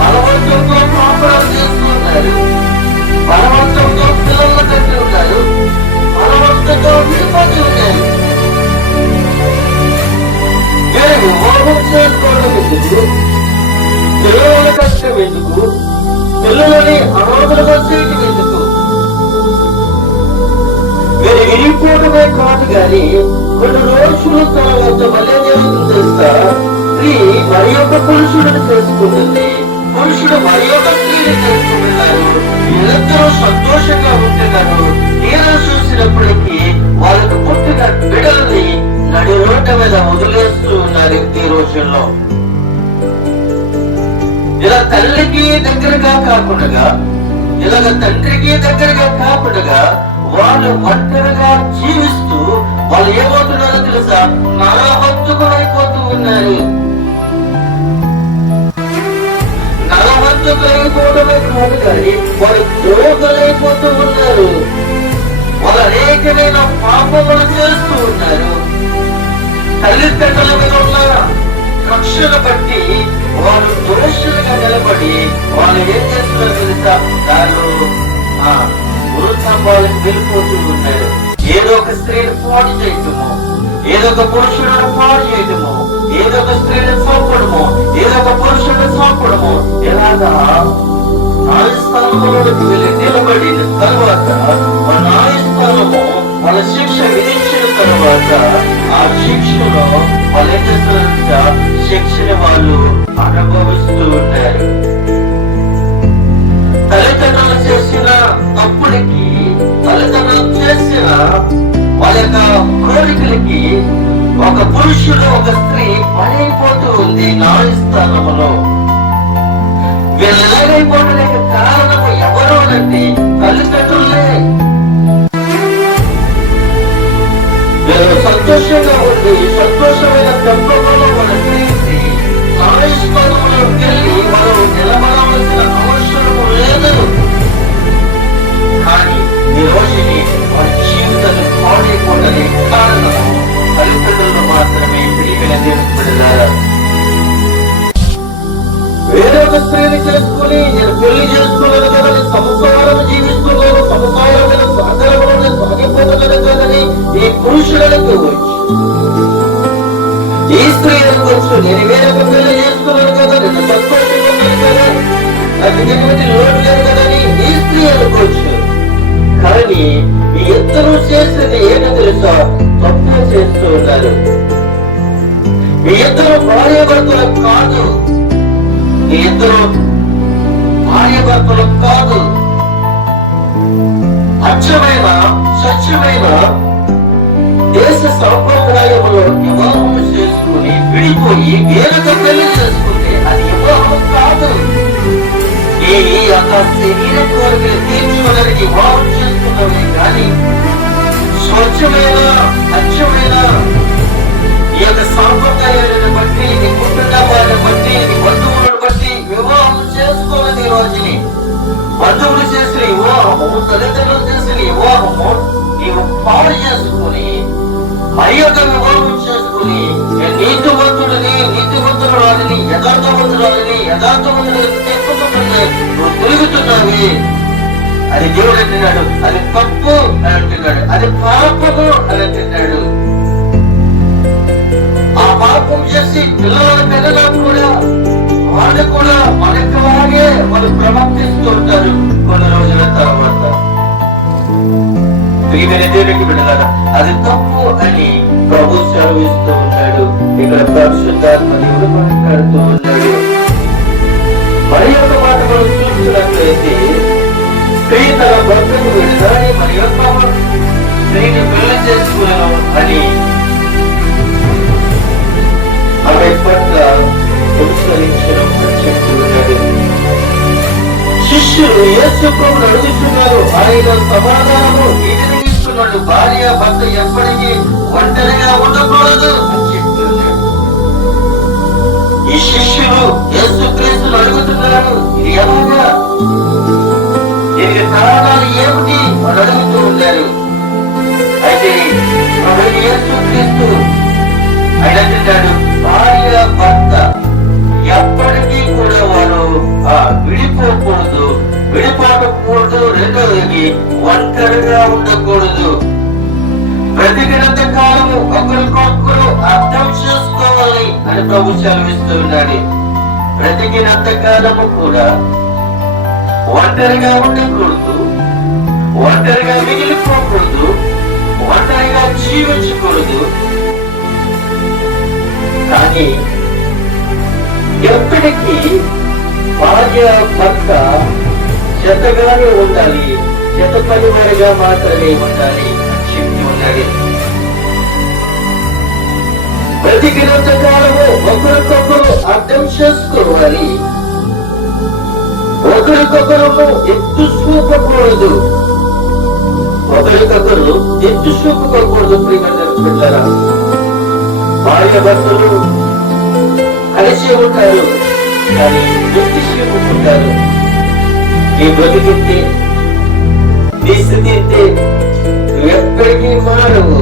బలవంతంతో కాపురాలు చేస్తున్నారు, బలవంతంతో పిల్లలను కట్టి ఉన్నారు, బలవంతంతో విడిపోతూ ఉన్నారు. వివాహం చేసుకోవడం ఎందుకు? పిల్లల కష్టం ఎందుకు? పిల్లలని అనాథలుగా చేయటం ఎందుకు? మీరు విడిపోవడమే కాదు కానీ కొన్ని రోజుల తర్వాత మళ్ళీ జరుగుతుంది తెలుసా? స్త్రీ మరి ఒక పురుషుడిని చేసుకుంటుంది, పురుషుడు మరి ఒక స్త్రీని చేసుకుంటున్నారు. వీళ్ళందరూ సంతోషంగా ఉంటున్నారు. తీరా చూసినప్పటికీ వాళ్ళకు పుట్టిన బిడ్డల్ని నడి రోడ్డు మీద వదిలేస్తూ ఉన్నారు ఈ రోజుల్లో. ఇలా తల్లికి దగ్గరగా కాకుండా, ఇలాగ తండ్రికి దగ్గరగా కాకుండా వాళ్ళు ఒంటరిగా జీవిస్తూ వాళ్ళు ఏమవుతున్నారో తెలుసా? నరహంతకులైపోతూ ఉన్నారు. నరహంతకులైపోవడమే కాదు కానీ వాళ్ళు ద్రోహులైపోతూ ఉన్నారు. వాళ్ళు అనేకమైన పాపములు చేస్తూ ఉన్నారు. తల్లిదండ్రుల మీద ఉన్న కక్షను బట్టి వాళ్ళు దోషులుగా నిలబడి వాళ్ళు ఏం చేస్తున్నారు తెలుసా? వాళ్ళు వృద్ధాంబాలకు వెళ్ళిపోతూ ఉన్నారు. ఏదో ఒక స్త్రీని పాడు చేయటము, ఏదో ఒక పురుషులను పాడు చేయటము, ఏదో ఒక స్త్రీని చంపడము, ఏదో ఒక పురుషుని చంపడము. ఎలాగా న్యాయస్థానంలోకి వెళ్ళి నిలబడిన తర్వాత ఆ న్యాయస్థానము వాళ్ళ శిక్ష విధించిన తర్వాత ఆ శిక్షలో వాళ్ళు ఏం చేస్తున్నారు? శిక్షని వాళ్ళు అనుభవిస్తూ ఉన్నారు. తల్లిదండ్రులు చేసిన తప్పులకి, తల్లిదండ్రులు చేసిన వాళ్ళ యొక్క కోరికలకి ఒక పురుషుడు ఒక స్త్రీ పడైపోతూ ఉంది న్యాయస్థానంలో. వీళ్ళు ఎలాగైపోవడానికి కారణము ఎవరు అంటే తల్లిదండ్రులే. వీళ్ళు సంతోషంగా ఉండి సంతోషమైన పెంపకంలో మనం తిరిగి న్యాయస్థానంలోకి వెళ్ళి మనం నిలబడవలసిన అవసరము లేదు. కానీ ఈ రోజుని వారి జీవితాన్ని పాడైపోవడానికి కారణము తల్లిదండ్రులు మాత్రమే. ప్రియమైన దేవుని బిడ్డలారా, వేరే ఒక స్త్రీని చేసుకుని నేను పెళ్లి చేసుకోలేదు కదని సంసారం జీవిస్తున్నాను, సంసారమైన సాగరంలో సాగిపోతున్నాను కదని ఈ పురుషులకు వచ్చు, ఈ స్త్రీ అనుకోవచ్చు నేను వేరే ఒక పెళ్లి చేసుకున్నాను కదా, నేను సంతోషంగా ఉన్నాను కదా, నాకు ఎటువంటి లోటు లేదు కదని ఈ స్త్రీ అనుకోవచ్చు. కానీ మీ ఇద్దరు చేసేది ఏంటో తెలుసా? తప్పు చేస్తూ ఉన్నారు. మీ ఇద్దరు భార్య భర్తలు కాదు, మీ ఇద్దరు భార్య భర్తలు కాదు. అచ్చమైన సత్యమైన దేశ సాంప్రదాయంలో వివాహం చేసుకుని విడిపోయి వేరొక పెళ్లి చేసుకుంటే అది వివాహం కాదు. ఈ యొక్క శరీర కోరికలు తీర్చుకోవడానికి వివాహం చేసుకున్నవి కానీ స్వచ్ఛమైన అచ్చమైన ఈ యొక్క సాంప్రదాయాలను బట్టి నీ కుటుంబాన్ని బట్టి నీ బంధువులను బట్టి వివాహం చేసుకోవాలి. రోజుని బంధువులు చేసిన వివాహము, తల్లిదండ్రులు చేసిన వివాహము నీవు పాడు చేసుకుని మరి యొక్క వివాహం చేసుకుని నీతివంతుడిని నీతివంతురాలని యథార్థవంతురాలని యథార్థవంతుడు చెప్పుకుంటుంటే నువ్వు తిరుగుతున్నావి. అది దేవుడు అంటున్నాడు, అది తప్పు అని అంటున్నాడు, అది పాపము అని అంటున్నాడు. ఆ పాపం చేసి పిల్లల కూడా వాళ్ళు కూడా మనకులాగే వాళ్ళు ప్రవర్తిస్తూ ఉంటారు కొన్ని రోజుల తర్వాత. దేవునికి బిడ్డలారా, అది తప్పు అని ప్రభు సెలవిస్తూ ఉన్నాడు. ఇక్కడ పరిశుద్ధాత్మ దేవుడు మాట్లాడుతూ ఉన్నాడు. మరి యొక్క మాట మనం చూస్తున్నట్లయితే స్త్రీ తన భర్తను విడదాని మరి యొక్క స్త్రీని పెళ్లి చేసుకున్నాను అని ఆమె పట్ల అనుసరించడం చెప్తూ ఉన్నాడు. శిష్యులు యేసు ప్రభువును అడుగుతున్నారు, ఆయన సమాధానము వీటిని ఇస్తున్నాడు, భార్య భర్త ఎప్పటికీ ఒంటరిగా ఉండకూడదు అని చెప్తున్నాడు. ఈ శిష్యులు యేసు క్రీస్తును అడుగుతున్నారు, ఇది ఎలాగా, దీనికి కారణాలు ఏమిటి అని అడుగుతూ ఉన్నారు. అయితే యేసు క్రీస్తు ఆయన అంటున్నాడు, భార్య భర్త ఎప్పటికీ కూడా వారు విడిపోకూడదు, విడిపోకూడదు. రెండవది ఒంటరిగా ఉండకూడదు. బ్రతికినంత కాలము ఒకరికొకరు అర్థం చేసుకోవాలి అని ప్రభు సెలవిస్తూ ఉన్నాడు. బ్రతికినంత కాలము కూడా ఒంటరిగా ఉండకూడదు, ఒంటరిగా మిగిలిపోకూడదు, ఒంటరిగా జీవించకూడదు. కానీ ఎప్పటికీ భార్య భర్త చెత్తగానే ఉండాలి, చెత్త పనివారిగా మాత్రమే ఉండాలి అని చెప్తూ ఉన్నాడు. బ్రతికినంత కాలము ఒకరికొకరు అర్థం చేసుకోవాలి, ఒకరికొకరు ఎత్తు చూపకూడదు, ఒకరికొకరు ఎత్తు చూపుకోకూడదు. ప్రియమైన భార్య భర్తలు కలిసి ఉంటారు కానీ ఎత్తు చూపుకుంటారు. నీ బ్రతికితే నీ స్థితి నువ్వు ఎప్పటికీ మారవు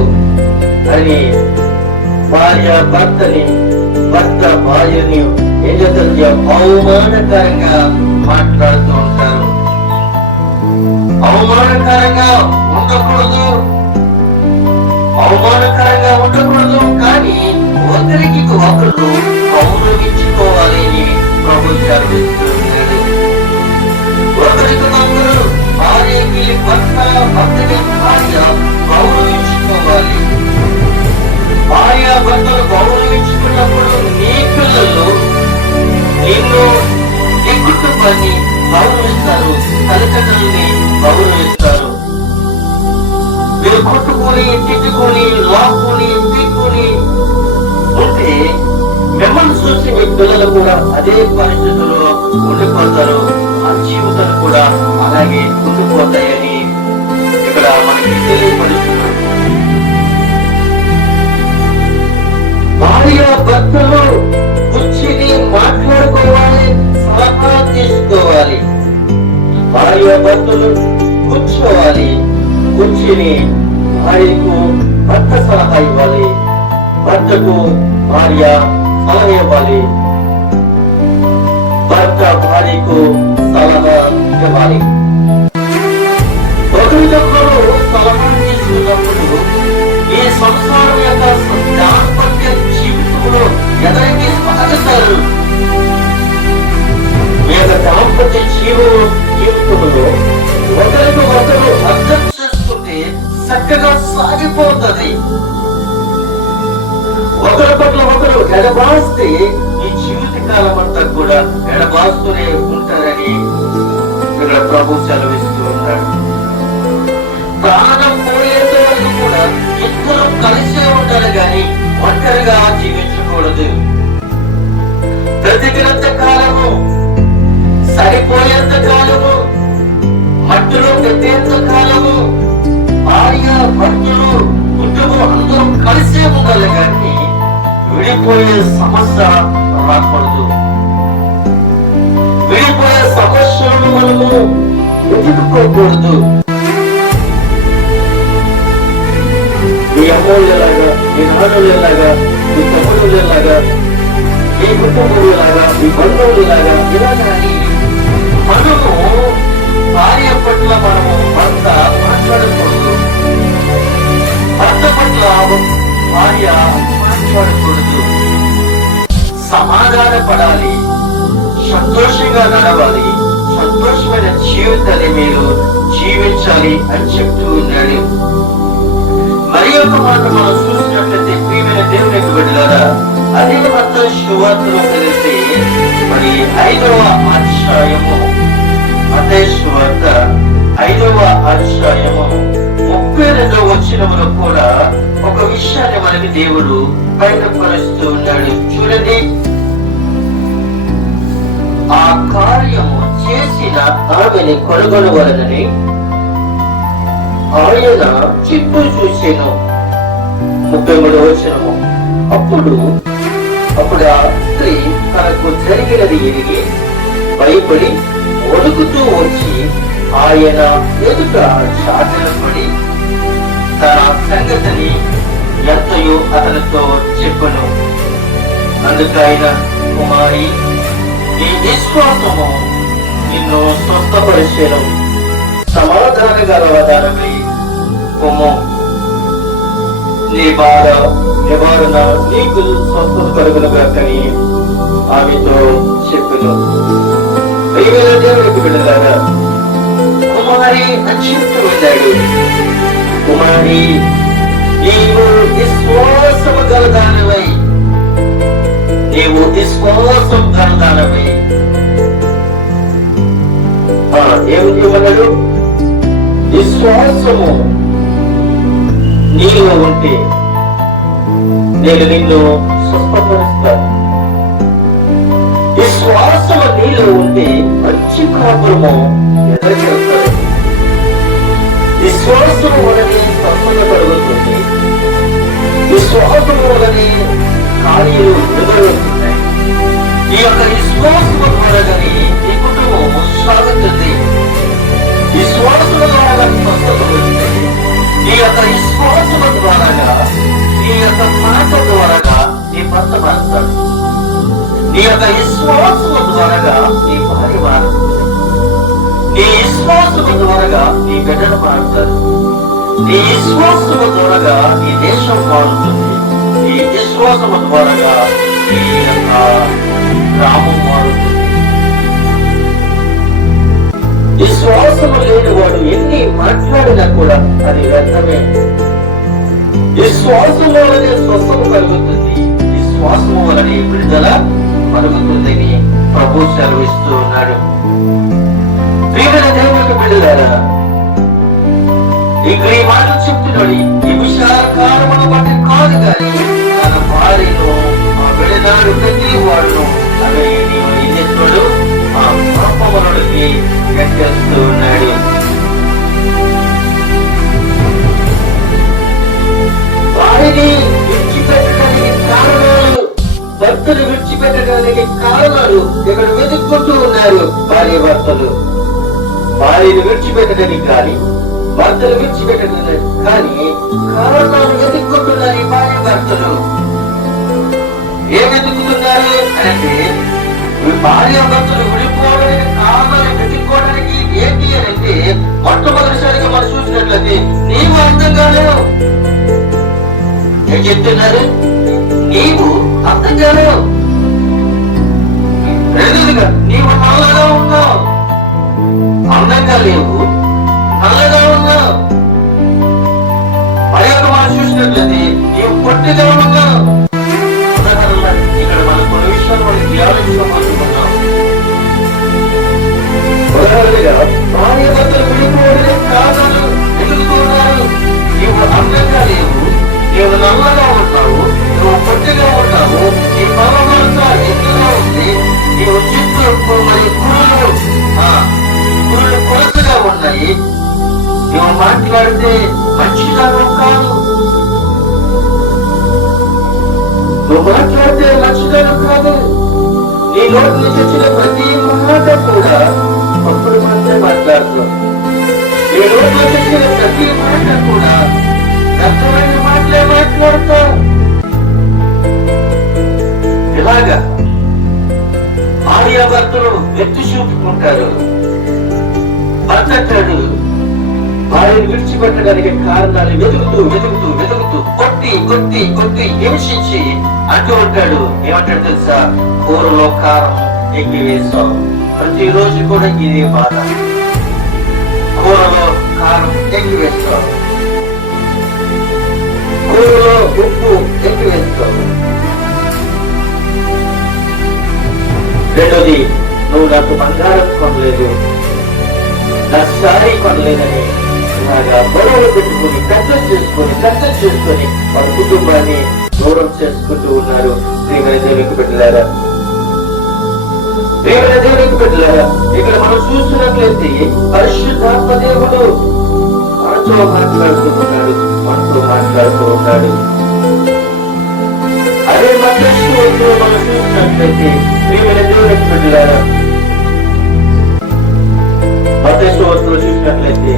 అని భార్య భర్తని, భర్త భార్యని ఏం చేస్తారు, అవమానకరంగా మాట్లాడుతూ ఉంటారు. అవమానకరంగా ఉండకూడదు, అవమానకరంగా ఉండకూడదు. కానీ ఒకరికి ఒకరు గౌరవించుకోవాలి అని ప్రభు సెలవిస్తున్నాడు. ఒకరికొకరు భార్యకి భర్త, భర్తకి భార్య గౌరవించుకోవాలి. భార్య భర్తలు గౌరవించుకున్నప్పుడు నీ పిల్లలు నిన్ను, నీ కుటుంబాన్ని గౌరవిస్తారు, తల్లిదండ్రుల్ని గౌరవిస్తారు. మీరు కొట్టుకొని తిట్టుకొని లాక్కుని పీక్కుని ఉంటే మిమ్మల్ని చూసి మీ పిల్లలు కూడా అదే పరిస్థితుల్లో ఉండిపోతారు. ఆ జీవితాలు కూడా అలాగే ఉండిపోతాయని ఇక్కడ మనకి తెలియపడుతున్నారు. భార్య భర్తలు కూర్చుని మాట్లాడుకోవాలి, సలహా తీసుకోవాలి. భార్య భర్తలు కూర్చోవాలి, కూర్చుని భార్యకు భర్త సలహా ఇవ్వాలి, భర్తకు భార్య సలహా ఇవ్వాలి, భర్త భార్యకు సలహా ఇవ్వాలి. ఒకరికొకరు సలహా తీసుకున్నప్పుడు ఈ సంసారం యొక్క దాంపత్య జీవితంలో ఎదరికి సాగుతారు. మీ యొక్క దాంపత్య జీవితంలో ఒకరికి ఒకరు అర్థం చేసుకుంటే చక్కగా సాగిపోతుంది. ఒకరి పట్ల ఒకరు ఎడబాస్తే ఈ జీవిత కాలం అంతా కూడా ఎడబాస్తూనే ఉంటారని ఇక్కడ ప్రభు సెలవిస్తూ ఉన్నాడు. ప్రాణం పోయేంత వరకు కూడా ఇద్దరు కలిసి మీ నాన్నలేలాగా, మీ తమ్ముడులేలాగా, మీ కుటుంబంలాగా, మీ బంధువులాగా ఇలాగా అని మనము భార్య పట్ల మనము భర్త మాట్లాడకూడదు. భర్త పట్ల భార్య మాట్లాడకూడదు. సమాధాన పడాలి, సంతోషంగా నడవాలి, సంతోషమైన జీవితాన్ని మీరు జీవించాలి అని చెప్తూ ఉన్నాడు. మరి ఒక మాట మనం చూసినట్లయితే ప్రియమైన దేవునికి బిడ్డలారా, అదే మత్తయి సువార్తలో తెలిస్తే మరి 5వ అధ్యాయము, మత్తయి సువార్త 5వ అధ్యాయము 32వ వచనములో కూడా ఒక విషయాన్ని మనకి దేవుడు బయటపరుస్తూ ఉన్నాడు. చూడండి, ఆ కార్యము చేసిన ఆమెని కొనుగొనవలనని ఆయన చుట్టూ చూసాను. 33వ వచనము. అప్పుడు ఆ స్త్రీ తనకు జరిగినది ఎరిగి భయపడి వణుకుతూ వచ్చి ఆయన ఎదుట సాగిలపడి తన సంగతిని ఎంతయో అతనితో చెప్పను. అందుకు ఆయన, కుమారి, నీ విశ్వాసము నిన్ను స్వస్థపరిచెను, సమాధాన గలవదానమై పొమ్ము, నీ బాధ నివారణ నీకు స్వస్థత కలుగునుగాకని ఆమెతో చెప్పెను. ప్రియమైన దేవునికి బిడ్డలారా, కుమారి అని చెప్తూ ఉన్నాడు. కుమారి, నీవు విశ్వాసము గలదానమై, నీవు విశ్వాసం గలదానమై. ఏమిటి అన్నాడు? విశ్వాసము నీలో ఉంటే నేను నిన్ను స్వస్థపరుస్తాను. విశ్వాసము నీలో ఉంటే మంచి కాపురము ఎదుర్కొంటాడు. విశ్వాసము వలన స్వస్థత కలుగుతుంది. విశ్వాసము వలన కార్యాలు విడుదలవుతున్నాయి. ఈ యొక్క విశ్వాసము ద్వారానే ఈ కుటుంబం సాగుతుంది. విశ్వాసము ద్వారా స్వస్థత వస్తుంది. ఈ యొక్క విశ్వాసము ద్వారా నీ యొక్క మాట ద్వారా నీ భర్త మారుతాడు. నీ యొక్క విశ్వాసము ద్వారా నీ భార్య మారుతుంది. నీ విశ్వాసము ద్వారా నీ బిడ్డలు మారుతారు. నీ విశ్వాసము ద్వారా నీ దేశం మారుతుంది. నీ విశ్వాసము ద్వారా నీ యొక్క గ్రామం మారుతుంది. విశ్వాసము లేని వాడు ఎన్ని మాట్లాడినా కూడా అది వ్యర్థమే. విశ్వాసము వలనే స్వస్థత కలుగుతుంది. విశ్వాసము వలనే విడుదల కలుగుతుందని ప్రభు సెలవిస్తూ ఉన్నాడు. ప్రియమైన దేవునికి బిడ్డలారా, ఇక్కడ ఈ మాటలు చెప్తున్నాడు. ఈ విశాలకారమును బట్టి కాదు కానీ తన భార్యను ఆ బిడ్డనాడు ప్రతి వాడును అదే నీవు ఏం చేస్తున్నాడు? ఆ పాపములకి కట్టేస్తూ ఉన్నాడు. వారిని విడిచిపెట్టడానికి కారణాలు, భర్తలు విడిచిపెట్టడానికి కారణాలు ఇక్కడ వెతుక్కుంటూ ఉన్నారు భార్య భర్తలు. భార్యను విడిచిపెట్టడానికి కానీ భర్తలు విడిచిపెట్టడానికి కానీ కారణాలు వెతుక్కుంటున్నారు ఈ భార్య భర్తలు. ఏం వెతుకుతున్నారు అంటే, భార్య భర్తలు విడిపోవడానికి కారణాలు వెతుక్కోవడానికి ఏంటి అని అంటే, మొట్టమొదటిసారిగా మనం చూసినట్లయితే నీవు అందంగా లేవు. ఏం చెప్తున్నారు? నీవు అందంగా లేవు. రెండోదిగా నీవు నల్లగా ఉన్నావు. అందంగా లేవు, నల్లగా ఉన్నావు. మరి ఒక మనం చూసినట్లయితే నీవు పొట్టిగా ఉన్నావు. ఇక్కడ మనం కొన్ని విషయాలు మనం ధ్యానించుకోబోతున్నాం. ఉదాహరణగా భార్య భర్తలు విడిపోవడానికి కారణాలు వెతుకుతున్నారు. నీవు అందంగా లేవు, నీవు నల్లగా ఉన్నావు, నువ్వు పొట్టిగా ఉన్నావు, నీ పరమాంస ఎత్తుగా ఉంది, నీవు చిత్తు మరి కురులు కొరతగా ఉన్నాయి, నువ్వు మాట్లాడితే మంచిదానం కాదు, నువ్వు మాట్లాడితే మంచిదానం కాదు, నీ నోటి నుంచి వచ్చిన ప్రతి మాట కూడా అప్పుడు మాత్రమే మాట్లాడుతావు. నీ నోటి నుంచి వచ్చిన ప్రతి మాట కూడా వ్యర్థమైన మాటలే మాట్లాడతావు? ఇలాగా భార్యాభర్తలు ఎత్తి చూపుకుంటారు. భర్త భార్యను విడిచిపెట్టడానికి కారణాలు వెతుకుతూ కొట్టి కొట్టి కొట్టి హింసించి అంటూ ఉంటాడు. ఏమంటాడు తెలుసా? కూరలో కారం ఎక్కివేస్తావు. ప్రతిరోజు కూడా ఇదే బాధ. కూరలో కారం ఎక్కివేస్తావు, కూరలో ఉప్పు ఎక్కివేస్తావు. రెండోది, నువ్వు నాకు బంగారం కొనలేదు, నా సారీ కొనలేదని ఇలాగా గొడవలు పెట్టుకుని కష్టం చేసుకొని వాళ్ళ కుటుంబాన్ని దూరం చేసుకుంటూ ఉన్నారు. ప్రియమైన దేవునికి బిడ్డలారా, ఇక్కడ మనం చూస్తున్నట్లయితే పరిశుద్ధాత్మ దేవుడు మనతో మాట్లాడుతూ ఉన్నాడు. అదే మధ్యలో మనం చూసినట్లయితే ప్రియమైన దేవునికి బిడ్డలారా, మత్తయి చూసినట్లయితే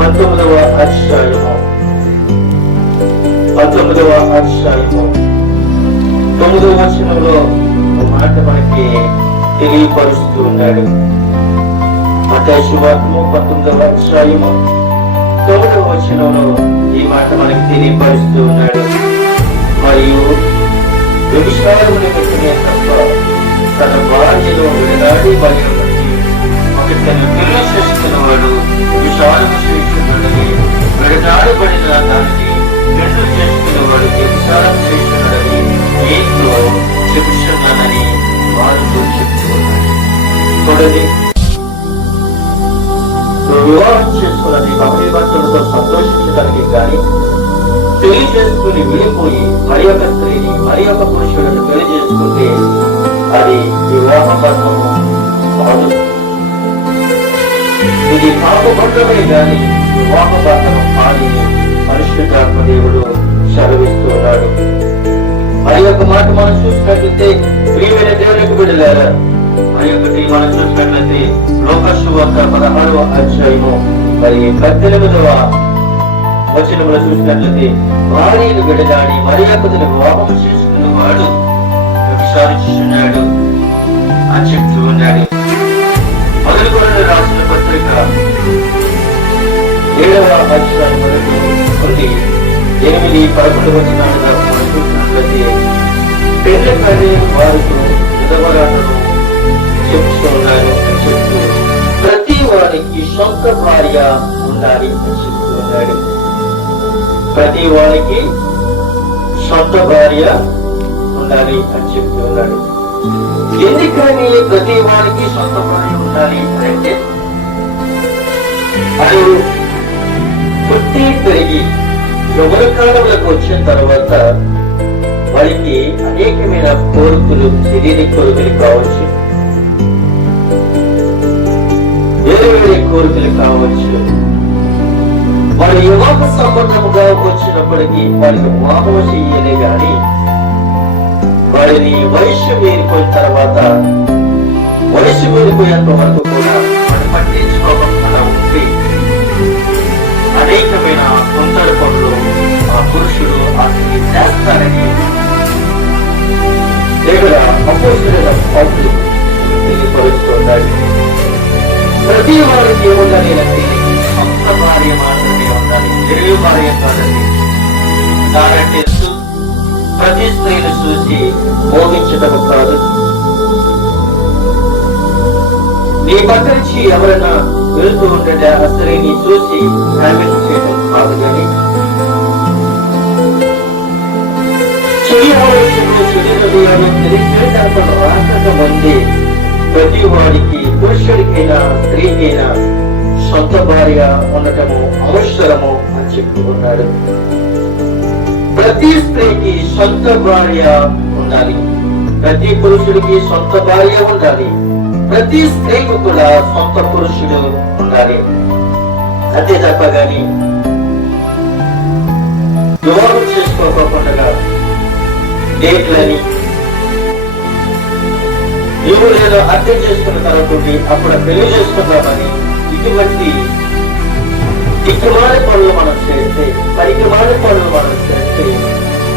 19వ అధ్యాయము 9వ వచనంలో మాట మనకి తెలియపరుస్తూ ఉన్నాడు. మత్తయి సువార్తము 19వ అధ్యాయము 9వ వచనంలో ఈ మాట మనకి తెలియపరుస్తూ ఉన్నాడు. మరియు వ్యభిచారము నిమిత్తమే తప్ప తన భార్యను విడనాడి మరియు ఒకటిని పెళ్లి చేసుకున్నవాడు విశాలము చేస్తున్నాడని, విడనాడబడిన దానిని పెళ్లి చేసుకున్నవాడు విశాలం చేస్తున్నాడని నీతో చెబుతున్నానని వారితో చెప్తున్నాడు. చూడండి, నువ్వు వివాహం చేసుకున్నది భార్యాభర్తలతో సంతోషించడానికి కానీ, పెళ్లి చేసుకుని విడిపోయి మరి ఒక స్త్రీని మరి ఒక పురుషుడిని పెళ్లి చేసుకుంటే అది వివాహ బంధము కాదు. ఇది పాపబంధమే గాని వివాహ బంధము కాని పరిశుద్ధాత్మ దేవుడు సెలవిస్తున్నాడు. మరి ఒక మాట మనం చూసినట్లయితే ప్రియమైన దేవునికి బిడ్డలారా, మరి ఒకటి మనం చూసినట్లయితే లోకాసు వార్త 16వ అధ్యాయము మరి 18వ వచనంలో చూసినట్లయితే భార్యను విడనాడి మరి ఒకరిని వివాహం చేసుకున్నవాడు వ్యభిచారిస్తున్నాడు అని చెప్తూ ఉన్నాడు. మొదటి కొరింథీయులకు రాసిన పత్రిక 7వ అధ్యాయం 8-11 వచనాలుగా మనం చూసినట్లయితే పెళ్లి కాని వారితో విధవరాలను చెప్తూ ఉన్నారు అని చెప్తూ ప్రతి వారికి సొంత భార్య ఉండాలి అని చెప్తూ ఉన్నాడు. ప్రతి వారికి సొంత భార్య ఉండాలి అని చెప్తూ ఉన్నాడు. ఎందుకని ప్రతి వారికి సొంత భార్య ఉండాలి అంటే, అది పుట్టి పెరిగి యువన కాలంలోకి వచ్చిన తర్వాత వారికి అనేకమైన కోరికలు, శరీర కోరికలు కావచ్చు, వేరే వేరే కోరికలు కావచ్చు. వారి వివాహ సంబంధముగా వచ్చినప్పటికీ వారికి వివాహం చెయ్యాలి గాని వారిని వయస్సు మీరిపోయిన తర్వాత వయస్సు మీరిపోయేంత వరకు కూడా వారిని పట్టించుకోకుండా ఉండి అనేకమైన కొందరు పనులు ఆ పురుషుడు అతన్ని చేస్తారని దేవుడు అపోస్తలుల పౌలు తెలియపరుస్తున్నాడు. ప్రతి వారికి ఏముండాలి అంటే సొంత భార్య మాత్రమే ఉండాలి, తెలుగు భార్య కాదండి. కాబట్టి ప్రతి స్త్రీని చూసి మోహించటం కాదు, నీ పక్క నుంచి ఎవరైనా వెళ్తూ ఉంటే ఆ స్త్రీని చూసి హ్యాబిట్ చేయడం కాదు. కానీ మంది ప్రతి వాడికి, పురుషుడికైనా స్త్రీకైనా సొంత భార్య ఉండటము అవసరము అని చెప్తూ ఉన్నాడు. ప్రతి స్త్రీకి సొంత భార్య ఉండాలి, ప్రతి పురుషుడికి సొంత భార్య ఉండాలి, ప్రతి స్త్రీకి కూడా సొంత పురుషుడు ఉండాలి. అంతే తప్ప గాని వివాహం చేసుకోకుండా డేట్లని నీవు నేను అర్థం చేసుకున్న తర్వాత అప్పుడు పెళ్లి చేసుకుందామని ఇటువంటి దిక్కుమాలి పనులు మనం చేస్తే, పనికిమాలి పనులు మనం చేస్తే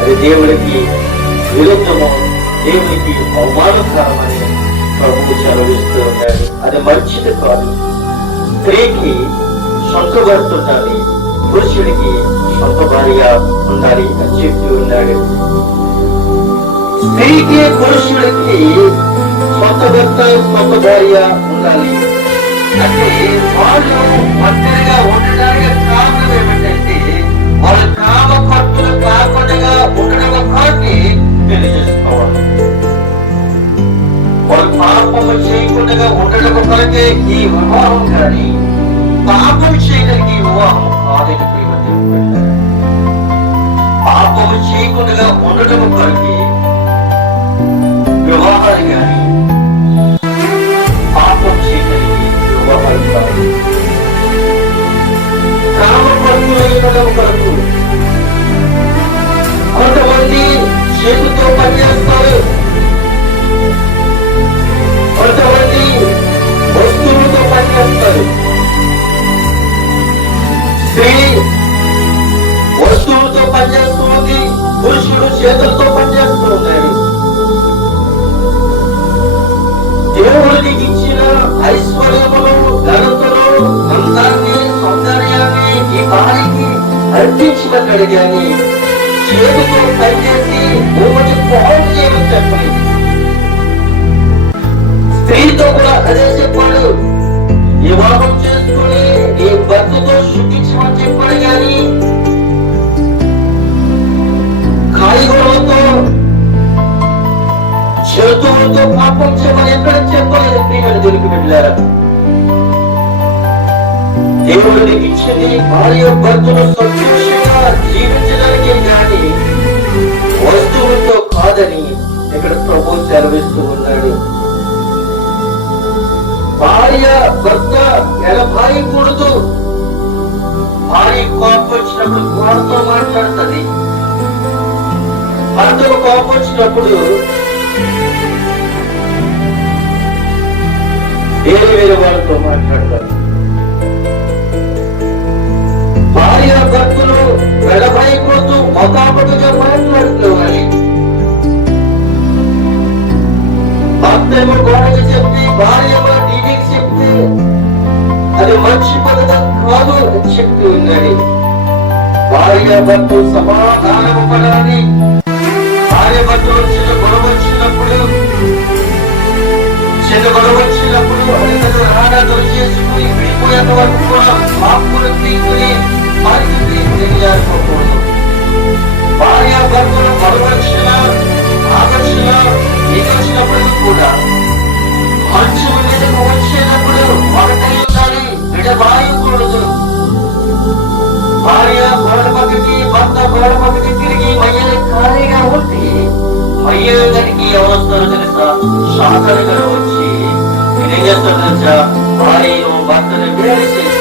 అది దేవుడికి విరుద్ధము, దేవునికి అవమానకరమని ప్రభువు సెలవిస్తూ ఉన్నాడు. అది మంచిది కాదు. స్త్రీకి సొంత భర్త ఉండాలి, పురుషుడికి సొంత భార్య ఉండాలి అని చెప్తూ ఉన్నాడు. స్త్రీకి పురుషుడికి సొంత భర్త సొంత భార్య ఉండాలి అంటే వాళ్ళు ఒంటరిగా ఉండడానికి కారణం ఏమిటంటే వాళ్ళ కామ కట్టులు కాకుండా ఉండడం కాబట్టి తెలియజేసుకోవాలి. వాళ్ళు పాపము చేయకుండా ఉండడం కొరకే ఈ వివాహం, కానీ పాపం చేయడానికి వివాహం కాదని పాపము చేయకుండా ఉండడం కొరకే వివాహాలు, కానీ పాపం చేయడానికి వివాహాలు కాదు. కామపరులైన కొరకు కొంతమంది చేతితో పనిచేస్తారు, కొంతమంది వస్తువులతో పనిచేస్తారు. స్త్రీ వస్తువులతో పనిచేస్తుంది, పురుషుడు చేతులతో పనిచేస్తూ ఉన్నాడు. దేవుడు నీకు ఇచ్చిన ఐశ్వర్యములు, ఘనతలు, అందాన్ని, సౌందర్యాన్ని ఈ భార్యకి అర్పించినట్టు కానీ చేతితో పనిచేసి భూమిని పాడు చేయడం చెప్పలేదు. స్త్రీతో కూడా అదే చెప్పాడు. వివాహం చేసుకుని నీ భర్తతో సుఖించమని చెప్పాడు, కానీ కాయగూరలతో జంతువులతో పాపం చేయమని ఎక్కడ చెప్పలేదు. ప్రియమైన దేవునికి వెళ్ళారు. దేవుడు నీకు ఇచ్చింది భార్య భర్తను సంతోషంగా జీవించడానికి, కానీ వస్తువులతో కాదని ఇక్కడ ప్రభువు సెలవిస్తూ ఉన్నాడు. భార్య భర్త ఎలబాయకూడదు. భార్య కోపం వచ్చినప్పుడు కోపంతో మాట్లాడుతుంది, భర్తకు కోపం వచ్చినప్పుడు వేరే వాళ్ళతో మాట్లాడతారు. భార్య భర్తలు ఎలబాయకూడదు, మొకాపటిగా మాట్లాడుకోవాలి. భర్త ఏమో గోడకి చెప్పి భార్య ఏమో టీవీకి చెప్తే అది మంచి పద్ధతి కాదు అని చెప్తూ ఉన్నాడు. భార్య భర్తలు సమాధానం పడాలి. భార్య భర్తలు చిన్న గొడవ వచ్చినప్పుడు అది ఆరాధన చేసుకుని విడిపోయేంత వరకు కూడా మాపులు తీసుకుని పరిస్థితి తెలియజేసుకోకూడదు. భార్య భర్తలు గొడవ వచ్చిన ఆకర్షణ వచ్చినప్పుడు కూడా మంచం మీదకు వచ్చేటప్పుడు ఒకటై ఉండాలి, విడబాయకూడదు. భార్య గోడ పక్కకి, భర్త గోడ పక్కకి తిరిగి మయ్యని ఖాళీగా ఉంటే మయ్యడానికి ఎవరొస్తారో తెలుసా? శాఖలు గారు వచ్చి ఏం చేస్తారో తెలుసా? భార్యను భర్తను వేరు చేసి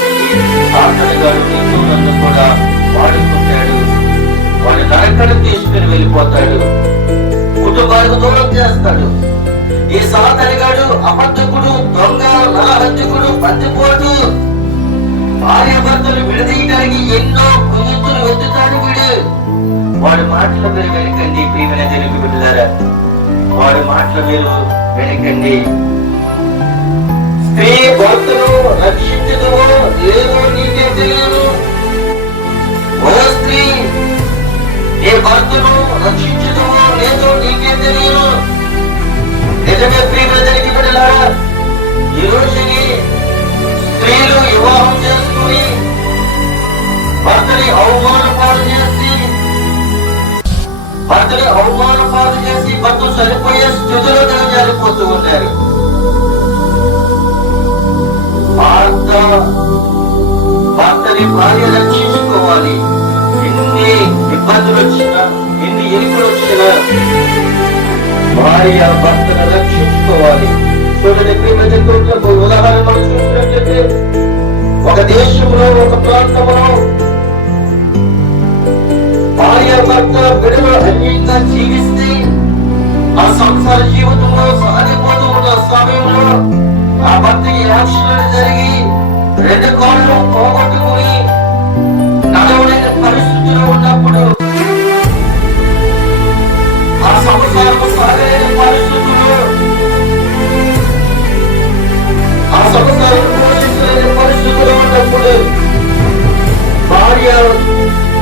శాఖలు గారు హిందువులను కూడా వాడుకుంటాడు. వాడి నరకను తీసుకుని వెళ్ళిపోతాడు, కుటుంబానికి దూరం చేస్తాడు. ఈ సాతరిగాడు అబద్ధకుడు, దొంగ, నరహంతకుడు, బందిపోటు. భార్య భర్తలు విడదీయడానికి ఎన్నో కుయుక్తులు వెతుతాడు వీడు. వాడి మాటల మీరు వెనకండి. ప్రియమైన తెలుగు బిడ్డలారా, వాడి మాటల మీరు వెనకండి. స్త్రీ భర్తను రక్షించదువో లేదో నీకే తెలియదు. ఓ స్త్రీ, నీ భర్తను రక్షించదువో లేదో నీకే తెలియదు. నిజమే ప్రియమైన తెలుగు బిడ్డలారా, ఈ రోజుని స్త్రీలు వివాహం చేసుకుని భర్తని అవమాన పాలు చేసి భర్త సరిపోయే స్థితిలో జారిపోతూ ఉన్నారు. భర్తని భార్య రక్షించుకోవాలి. ఎన్ని ఇబ్బందులు వచ్చినా, ఎన్ని ఎలుకలు వచ్చినా భార్య భర్తను రక్షించుకోవాలి. చూడండి ప్రియమైన ఉదాహరణ మనం చూసినట్లయితే ఒక దేశంలో, ఒక ప్రాంతంలో భార్య భర్త విడుదల అన్యంగా జీవిస్తే ఆ సంసార జీవితంలో సాగిపోతూ ఉన్న సమయంలో ఆ భర్తకి యాక్సిడెంట్ జరిగి 2 కాళ్ళు పోగొట్టుకుని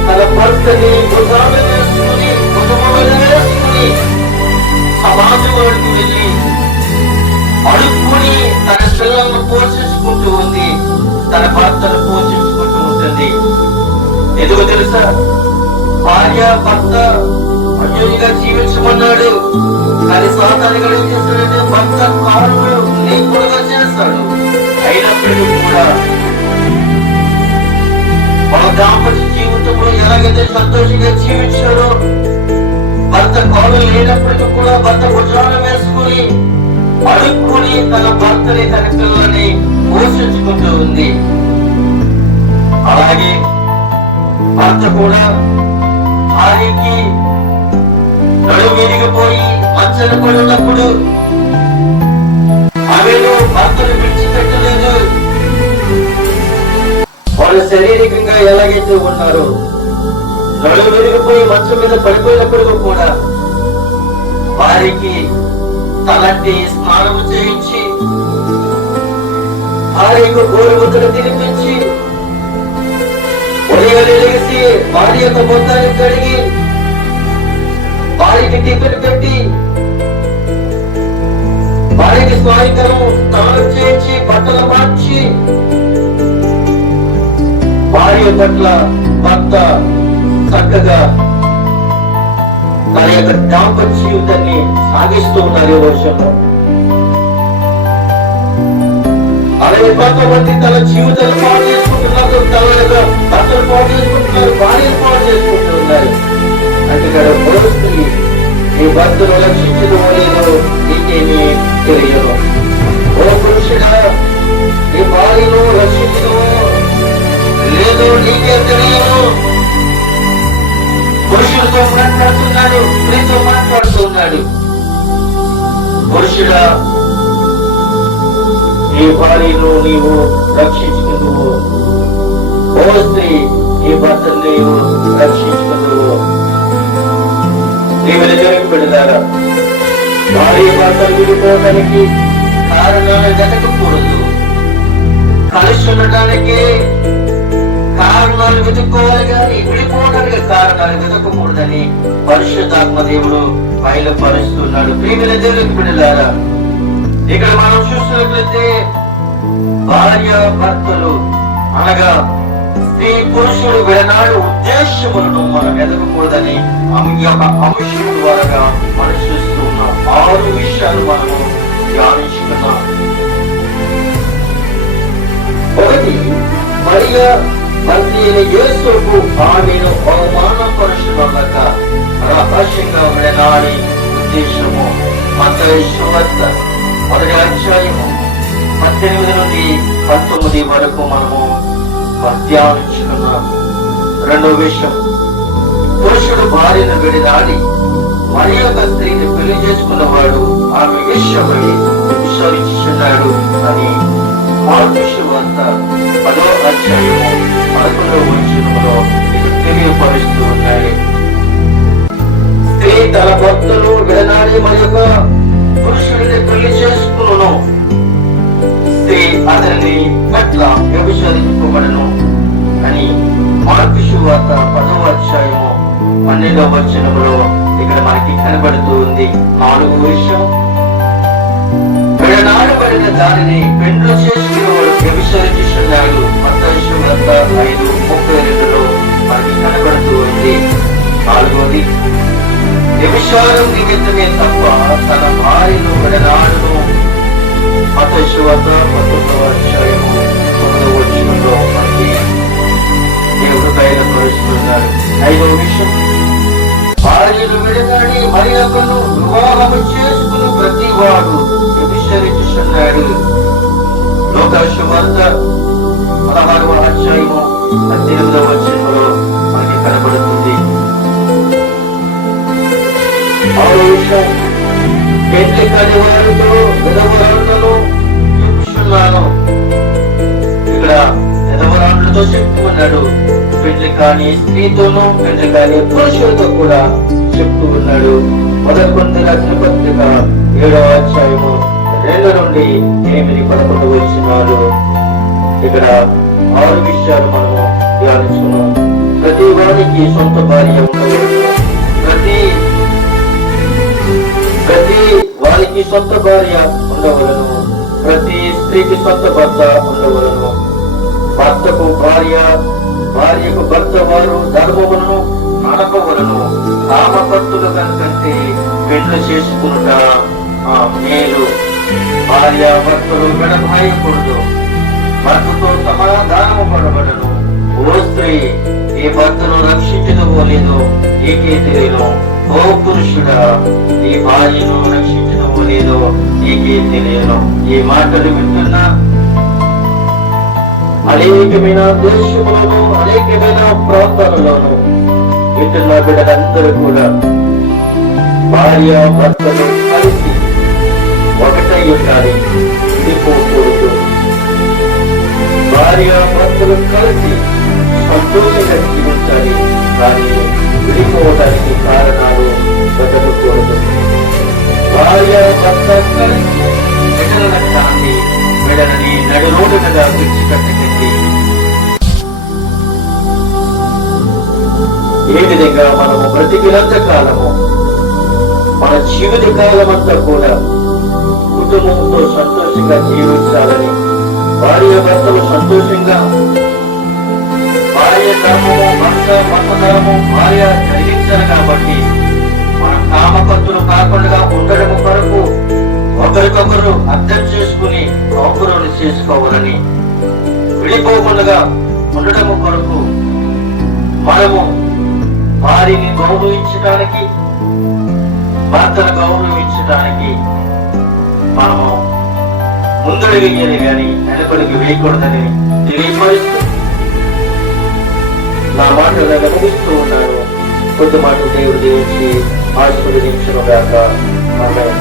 తన భర్తని భుజాన వేసుకుని సమాజంలోకి వెళ్ళి అడుక్కుని తన పిల్లలను పోషించుకుంటూ ఉంది, తన భర్తను పోషించుకుంటూ ఉంటుంది. ఎందుకు తెలుసా? భార్య భర్త అన్యోన్యంగా జీవించమన్నాడు, కానీ సాతాను ఏం చేస్తాడంటే భర్త కారును లేకుండా చేస్తాడు. అయినప్పటికీ కూడా మన దాంపత్య జీవితంలో ఎలాగైతే సంతోషంగా జీవించాడో, భర్త కాలు లేనప్పటికీ కూడా భర్త భుజాన వేసుకుని అడుక్కుని తన భర్తని తన పిల్లల్ని పోషించుకుంటూ ఉంది. అలాగే భర్త కూడా భార్యకి నడుము విరిగిపోయి మంచన పడినప్పుడు ఆమెను భర్తను విడిచిపెట్టలేదు. వాళ్ళు శారీరకంగా ఎలాగైతే ఉన్నారో, నడుము విరిగిపోయి మంచం మీద పడిపోయినప్పుడు కూడా వారికి తలంటి స్నానము చేయించి, భార్యకు గోరుముద్దలు తినిపించి, ఉదయం లేచి భార్య యొక్క మొత్తాన్ని కడిగి భార్యకి టిఫిన్ పెట్టి, భార్యకి సాయంకాలం స్నానం చేయించి బట్టలు మార్చి, భార్య పట్ల భర్త చక్కగా తన యొక్క దాంపత్య జీవితాన్ని సాగిస్తూ ఉన్నారు ఈ వర్షంలో. అలాగే కొంతమంది తన జీవితాన్ని పాడు చేసుకుంటున్నారు, తన యొక్క భర్తలు పాడు చేసుకుంటున్నారు, భార్యను పాడు చేసుకుంటున్నారు. అంటే పరిస్థితి ఈ భర్తను రక్షించడం లేదో నీకేమీ తెలియదు. ఓ పురుషుడా, ఈ భార్యను రక్షించడం లేదో నీకే తెలియదు. పురుషులతో మాట్లాడుతున్నాడు, స్త్రీతో మాట్లాడుతున్నాడు. పురుషుడా, ఈ భార్యను నీవు రక్షించుకుందువు. ఓ స్త్రీ, ఈ భర్తను నీవు రక్షించుకుందువు. నీవు నిజానికి పెడతారా? భార్య భర్తలు విడిపోవడానికి కారణాలు వెతకకూడదు. కలిసి ఉండటానికి కారణాలు వెతుక్కోవాలి, కానీ విడిపోవడానికి కారణాలు వెతకకూడదని పరిశుద్ధాత్మ దేవుడు బయలుపరుస్తున్నాడు. ప్రియమైన దేవునికి బిడ్డలారా, ఇక్కడ మనం చూసినట్లయితే భార్య భర్తలు అనగా స్త్రీ పురుషుడు విడనాడు ఉద్దేశములను మనం ఎదగకూడదని ఈ యొక్క అంశం ద్వారా మనం చూస్తూ ఉన్నాం. 6 విషయాలు మనము ధ్యానించుకున్నాం. 1, మరియ భర్త అయిన యేసుకు ఆమెను అవమానపరుచుటక రహస్యంగా విడనాడి ఉద్దేశము. మత్తయి సువార్త 1వ అధ్యాయము 18 నుండి 19 వరకు మనము ధ్యానించుకున్నాం. 2వ విషయం, పురుషుడు భార్యను విడనాడి మరి యొక్క స్త్రీని పెళ్లి చేసుకున్నవాడు ఆమె విషయమై విచారించున్నాడు అని మార్కు సువార్త 10వ అధ్యాయము 11వ వచనములో తెలియపరుస్తూ ఉన్నాయి. స్త్రీ తన భర్తను విడనాడి మరి యొక్క పురుషుడిని పెళ్లి చేసుకును, స్త్రీ అతనిని పట్ల వ్యభిచరింపబడను అని మార్కు సువార్త 10వ అధ్యాయము 12వ వచనములో ఇక్కడ మనకి కనబడుతూ ఉంది. 4వ విషయం, విడనాడబడిన దానిని పెండ్లు చేసుకునేవాడు వ్యభిచరించున్నాడు. మత్తయి సువార్త 5:32లో మనకి కనబడుతూ ఉంది. 4వది, వ్యభిచారం నిమిత్తమే తప్ప తన భార్యను విడనాడును. మత్తయి సువార్త 19వ అధ్యాయము 9వ వచనంలో మనకి దేవుడు బయలుపరుస్తున్నాడు. 5వ విషయం, భార్యను విడనాడి మరి ఒకరు వివాహము చేసుకుని ప్రతి వాడు వ్యభిచరించున్నాడు. లోకా సువార్త 16వ అధ్యాయము 18వ వచనంలో మనకి కనబడుతుంది. 6వ విషయం, పెళ్లి కాని వారితో విధవరాళ్లను చూపుచున్నాను. ఇక్కడ విధవరాళ్లతో చెప్తూ ఉన్నాడు. పెళ్లి కాని స్త్రీతోనూ పెళ్లి కాని పురుషులతో కూడా చెప్తూ ఉన్నాడు. 1 కొరింథీయుల రాసిన పత్రిక 7వ అధ్యాయము 2 నుండి 8, 11 వచనాలు. ఇక్కడ 6 విషయాలు మనము ధ్యానించుకున్నాం. వానికి సొంత భార్య ఉండవలను. ప్రతి వారికి సొంత భార్య ఉండవలను. ప్రతి స్త్రీకి సొంత భర్త ఉండవలను. భర్తకు భార్య, భార్యకు భర్త వారు ధర్మములను నడపవలను. కామభక్తుల కంటే పెళ్లి చేసుకునుట మేలు. భార్య భర్తలు విడభాయకూడదు, భర్తతో సమాధానము పడబడను. ఓ స్త్రీ, ఈ భర్తను రక్షించదవో లేదో నీకే తెలియను. ఓ పురుషుడా, ఈ భార్యను రక్షించదవో లేదో నీకే తెలియను. ఈ మాటలు వింటున్న అనేకమైన దేశములను, అనేకమైన ప్రాంతాలలోనూ వింటున్న బిడ్డలందరూ కూడా భార్య భర్తలు కలిసి ఒకటై ఉండాలి, విడిపోకూడదు. భార్య భర్తలు కలిసి సంతోషంగా జీవించాలి, కానీ విడిపోవడానికి కారణాలు వెతకకూడదు. భార్య భర్త కలిసి బిడ్డలను కాంతి, బిడ్డలని నడి రోడ్డుగా విడిచిపెట్టకండి. ఏ విధంగా మనము బ్రతికినంత కాలము, మన జీవిత కాలం అంతా కూడా కుటుంబంతో సంతోషంగా జీవించాలని, భార్య భర్తలు సంతోషంగా, భార్య ధర్మము భర్త ధర్మము భార్య జరిగించారు కాబట్టి మన కామకత్తులు కాకుండా ఉండడం కొరకు ఒకరికొకరు అర్థం చేసుకుని కాపురాలు చేసుకోవాలని, విడిపోకుండా ఉండడం కొరకు మనము వారిని గౌరవించడానికి, భర్తను గౌరవించడానికి మనము ముందడుగు వేయాలి కానీ వెనకడుగు వేయకూడదని తెలియపరుస్తూ నా మాటలు గమనిస్తూ ఉన్నాను. కొద్ది మాటలు దేవుడు దీవించి ఆశీర్వదించును గాక. ఆమేన్.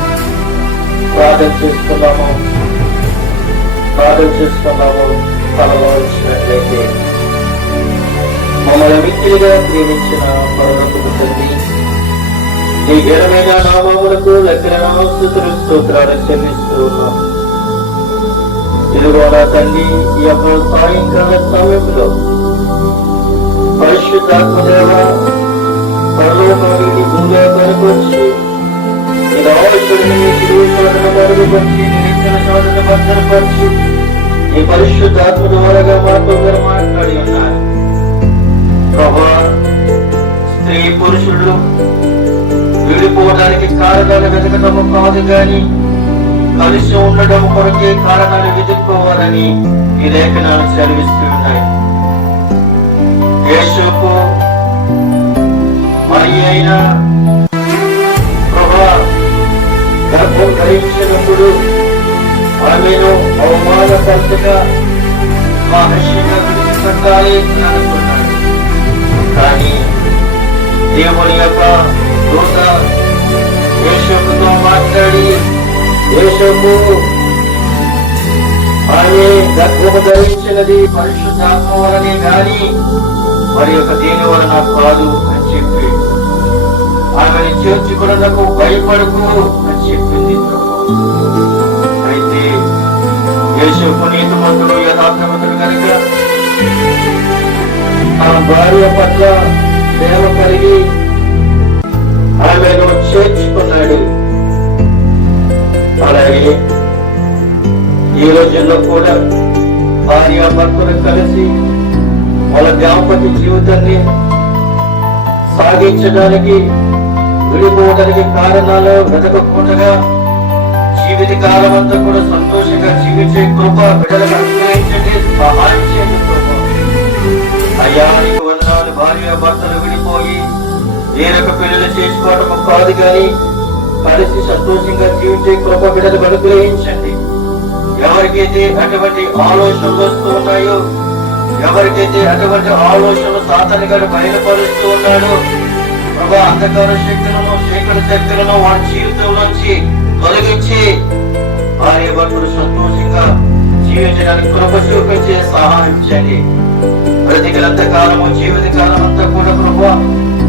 ప్రార్థన చేసుకున్నాము. తలలో వచ్చినట్లయితే మమ్మల్ని మిక్కిలిగా ప్రేమించిన పరలోకపు తండ్రి, నీ ఘనమైన నామములకు లెక్కన స్తుతులు స్తోత్రాలు చెల్లిస్తూ ఉన్నాం. ఇదిగో నా తండ్రి, ఈ యొక్క సాయంకాల సమయంలో పరిశుద్ధాత్మదేవ పరలోకానికి భూలోకానికి వచ్చి నీ రావణుడిని మరుగుపరిచి, నిరీక్షణ చోటను భద్రపరిచి, ఈ పరిశుద్ధాత్మ ద్వారాగా మాతో మాట్లాడి ఉన్నారు. ప్రభా, స్త్రీ పురుషులు విడిపోవడానికి కారణాలు వెతకటము కాదు గాని కలిసి ఉండడం కొరకే కారణాలు వెతుక్కోవాలని ఈ లేఖనాలు సెలవిస్తూ ఉన్నాయి. యేసుకు మరి అయిన ప్రభా గర్భం ధరించినప్పుడు ఆమెను అవమానపరచగా మహర్షిగా విడిచిపెట్టాలి అనుకున్నాడు. కానీ దేవుని యొక్క దూత యేసుతో మాట్లాడి, యేసుకు ఆమె గర్భము ధరించినది పరిశుద్ధాత్మ వలనే గాని మరి యొక్క దేని వలన కాదు అని చెప్పి ఆమెను చేర్చుకున్నకు భయపడకు అని చెప్పింది. అయితే యేసుకు నీతిమంతుడు యథార్థవంతుడు కనుక ఆ భార్య పట్ల ప్రేమ కలిగి ఆమెను చేర్చుకున్నాడు. అలాగే ఈ రోజుల్లో కూడా భార్య భర్తలు కలిసి వాళ్ళ దాంపత్య జీవితాన్ని సాగించడానికి, విడిపోవడానికి కారణాలు వెతకకుండా జీవిత కాలం అంతా కూడా సంతోషంగా జీవించే కృప బిడ్డలకు అనుగ్రహించండి, సహాయం చేయండి కృప. అయ్యా నీకు వందనాలు. భార్య భర్తలు విడిపోయి వేరొక పిల్లలు చేసుకోవడం కాదు కానీ కలిసి సంతోషంగా జీవించే కృప బిడ్డలకు అనుగ్రహించండి. ఎవరికైతే అటువంటి ఆలోచనలు వస్తూ ఉన్నాయో, ఎవరికైతే అటువంటి ఆలోచనలు సాతాను గారు బయలుపరుస్తూ ఉన్నాడో, ప్రభా అంధకార శక్తులను, చీకటి శక్తులను వారి జీవితంలోంచి తొలగించి భార్య భర్తలు సంతోషంగా జీవించడానికి కృప చూపించే సహాయం చేయండి. బ్రతికినంత కాలము, జీవిత కాలం అంతా కూడా ప్రభా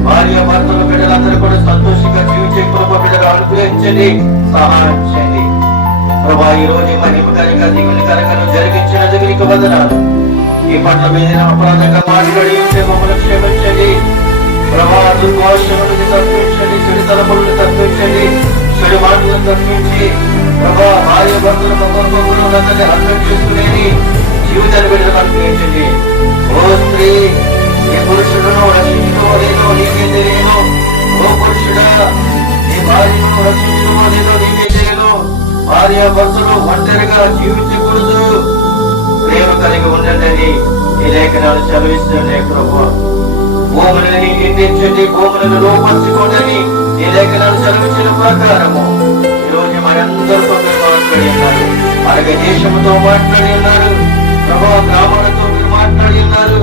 భార్య భర్తలు బిడ్డలందరూ కూడా సంతోషంగా జీవించే కృప బిడ్డలు అనుగ్రహించండి, సహాయం చేయండి. ప్రభా ఈ రోజు మహిమకరంగా దిగునికరంగా జరిగించినందుకు నీకు వందనాలు. ఈ పట్ల మీద అపరాధంగా మాట్లాడి ఉంటే మమ్మల్ని క్షమించండి. ప్రభా దుర్భాషణని తప్పించండి, చెడు తలపులను తప్పించండి, చెడు మాటలను తప్పించి ప్రభా భార్య భర్తల ముఖంలోని అర్థం చేసుకునేది జీవితాన్ని బిడ్డలు అనుగ్రహించండి. ఓ స్త్రీ, ఏ పురుషుడును రక్షించడమో లేదో నీకే తెలియను. ఓ పురుషుడా, నీ భార్యను రక్షించడమో లేదో నీకే తెలియను. భార్య భర్తలు ఒంటరిగా జీవించకూడదు, ప్రేమ కలిగి ఉండండి ఈ లేఖనాలు చదివిస్తున్నాయి. ప్రభు భూములను నిందించండి, భూములను లోపరుచుకోండి ఈ లేఖనాలు చదివించిన ప్రకారము ఈరోజు మనందరితో మీరు మాట్లాడి ఉన్నారు. అలాగే దేశంతో మాట్లాడి ఉన్నారు ప్రభా, గ్రామాలతో మీరు మాట్లాడి ఉన్నారు,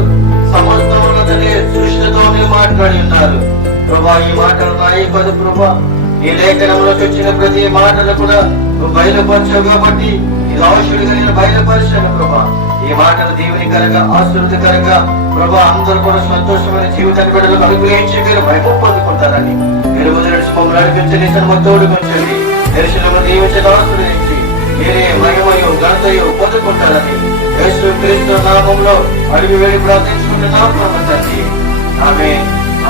సమస్తములనే సృష్టితో మీరు మాట్లాడి ఉన్నారు ప్రభా. ఈ మాటలు నాయి కాదు ప్రభా, ఈ లేఖనంలో వచ్చిన ప్రతి మాటలు కూడా నువ్వు బయలుపరచావు కాబట్టి ఇది అవసరంగా నేను బయలుపరిచాను ప్రభా. ఈ మాటలు దీవెనికరంగా ఆశీర్వదకరంగా ప్రభా అందరూ కూడా సంతోషమైన జీవితాన్ని బిడ్డలకు అనుగ్రహించి మీరు భయం పొందుకుంటారని మీరు మొదటి మమ్మల్ని నడిపించండి, తోడుకొంచండి, దర్శనము దీవించని ఆశీర్వదించి మీరే మహిమయు ఘనతయు పొందుకుంటారని యేసు క్రీస్తు నామములో అడిగి వెళ్ళి ప్రార్థించుకుంటున్నాం ప్రభు తండ్రి. ఆమేన్,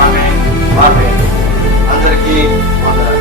ఆమేన్, ఆమేన్. అందరికీ వందనాలు.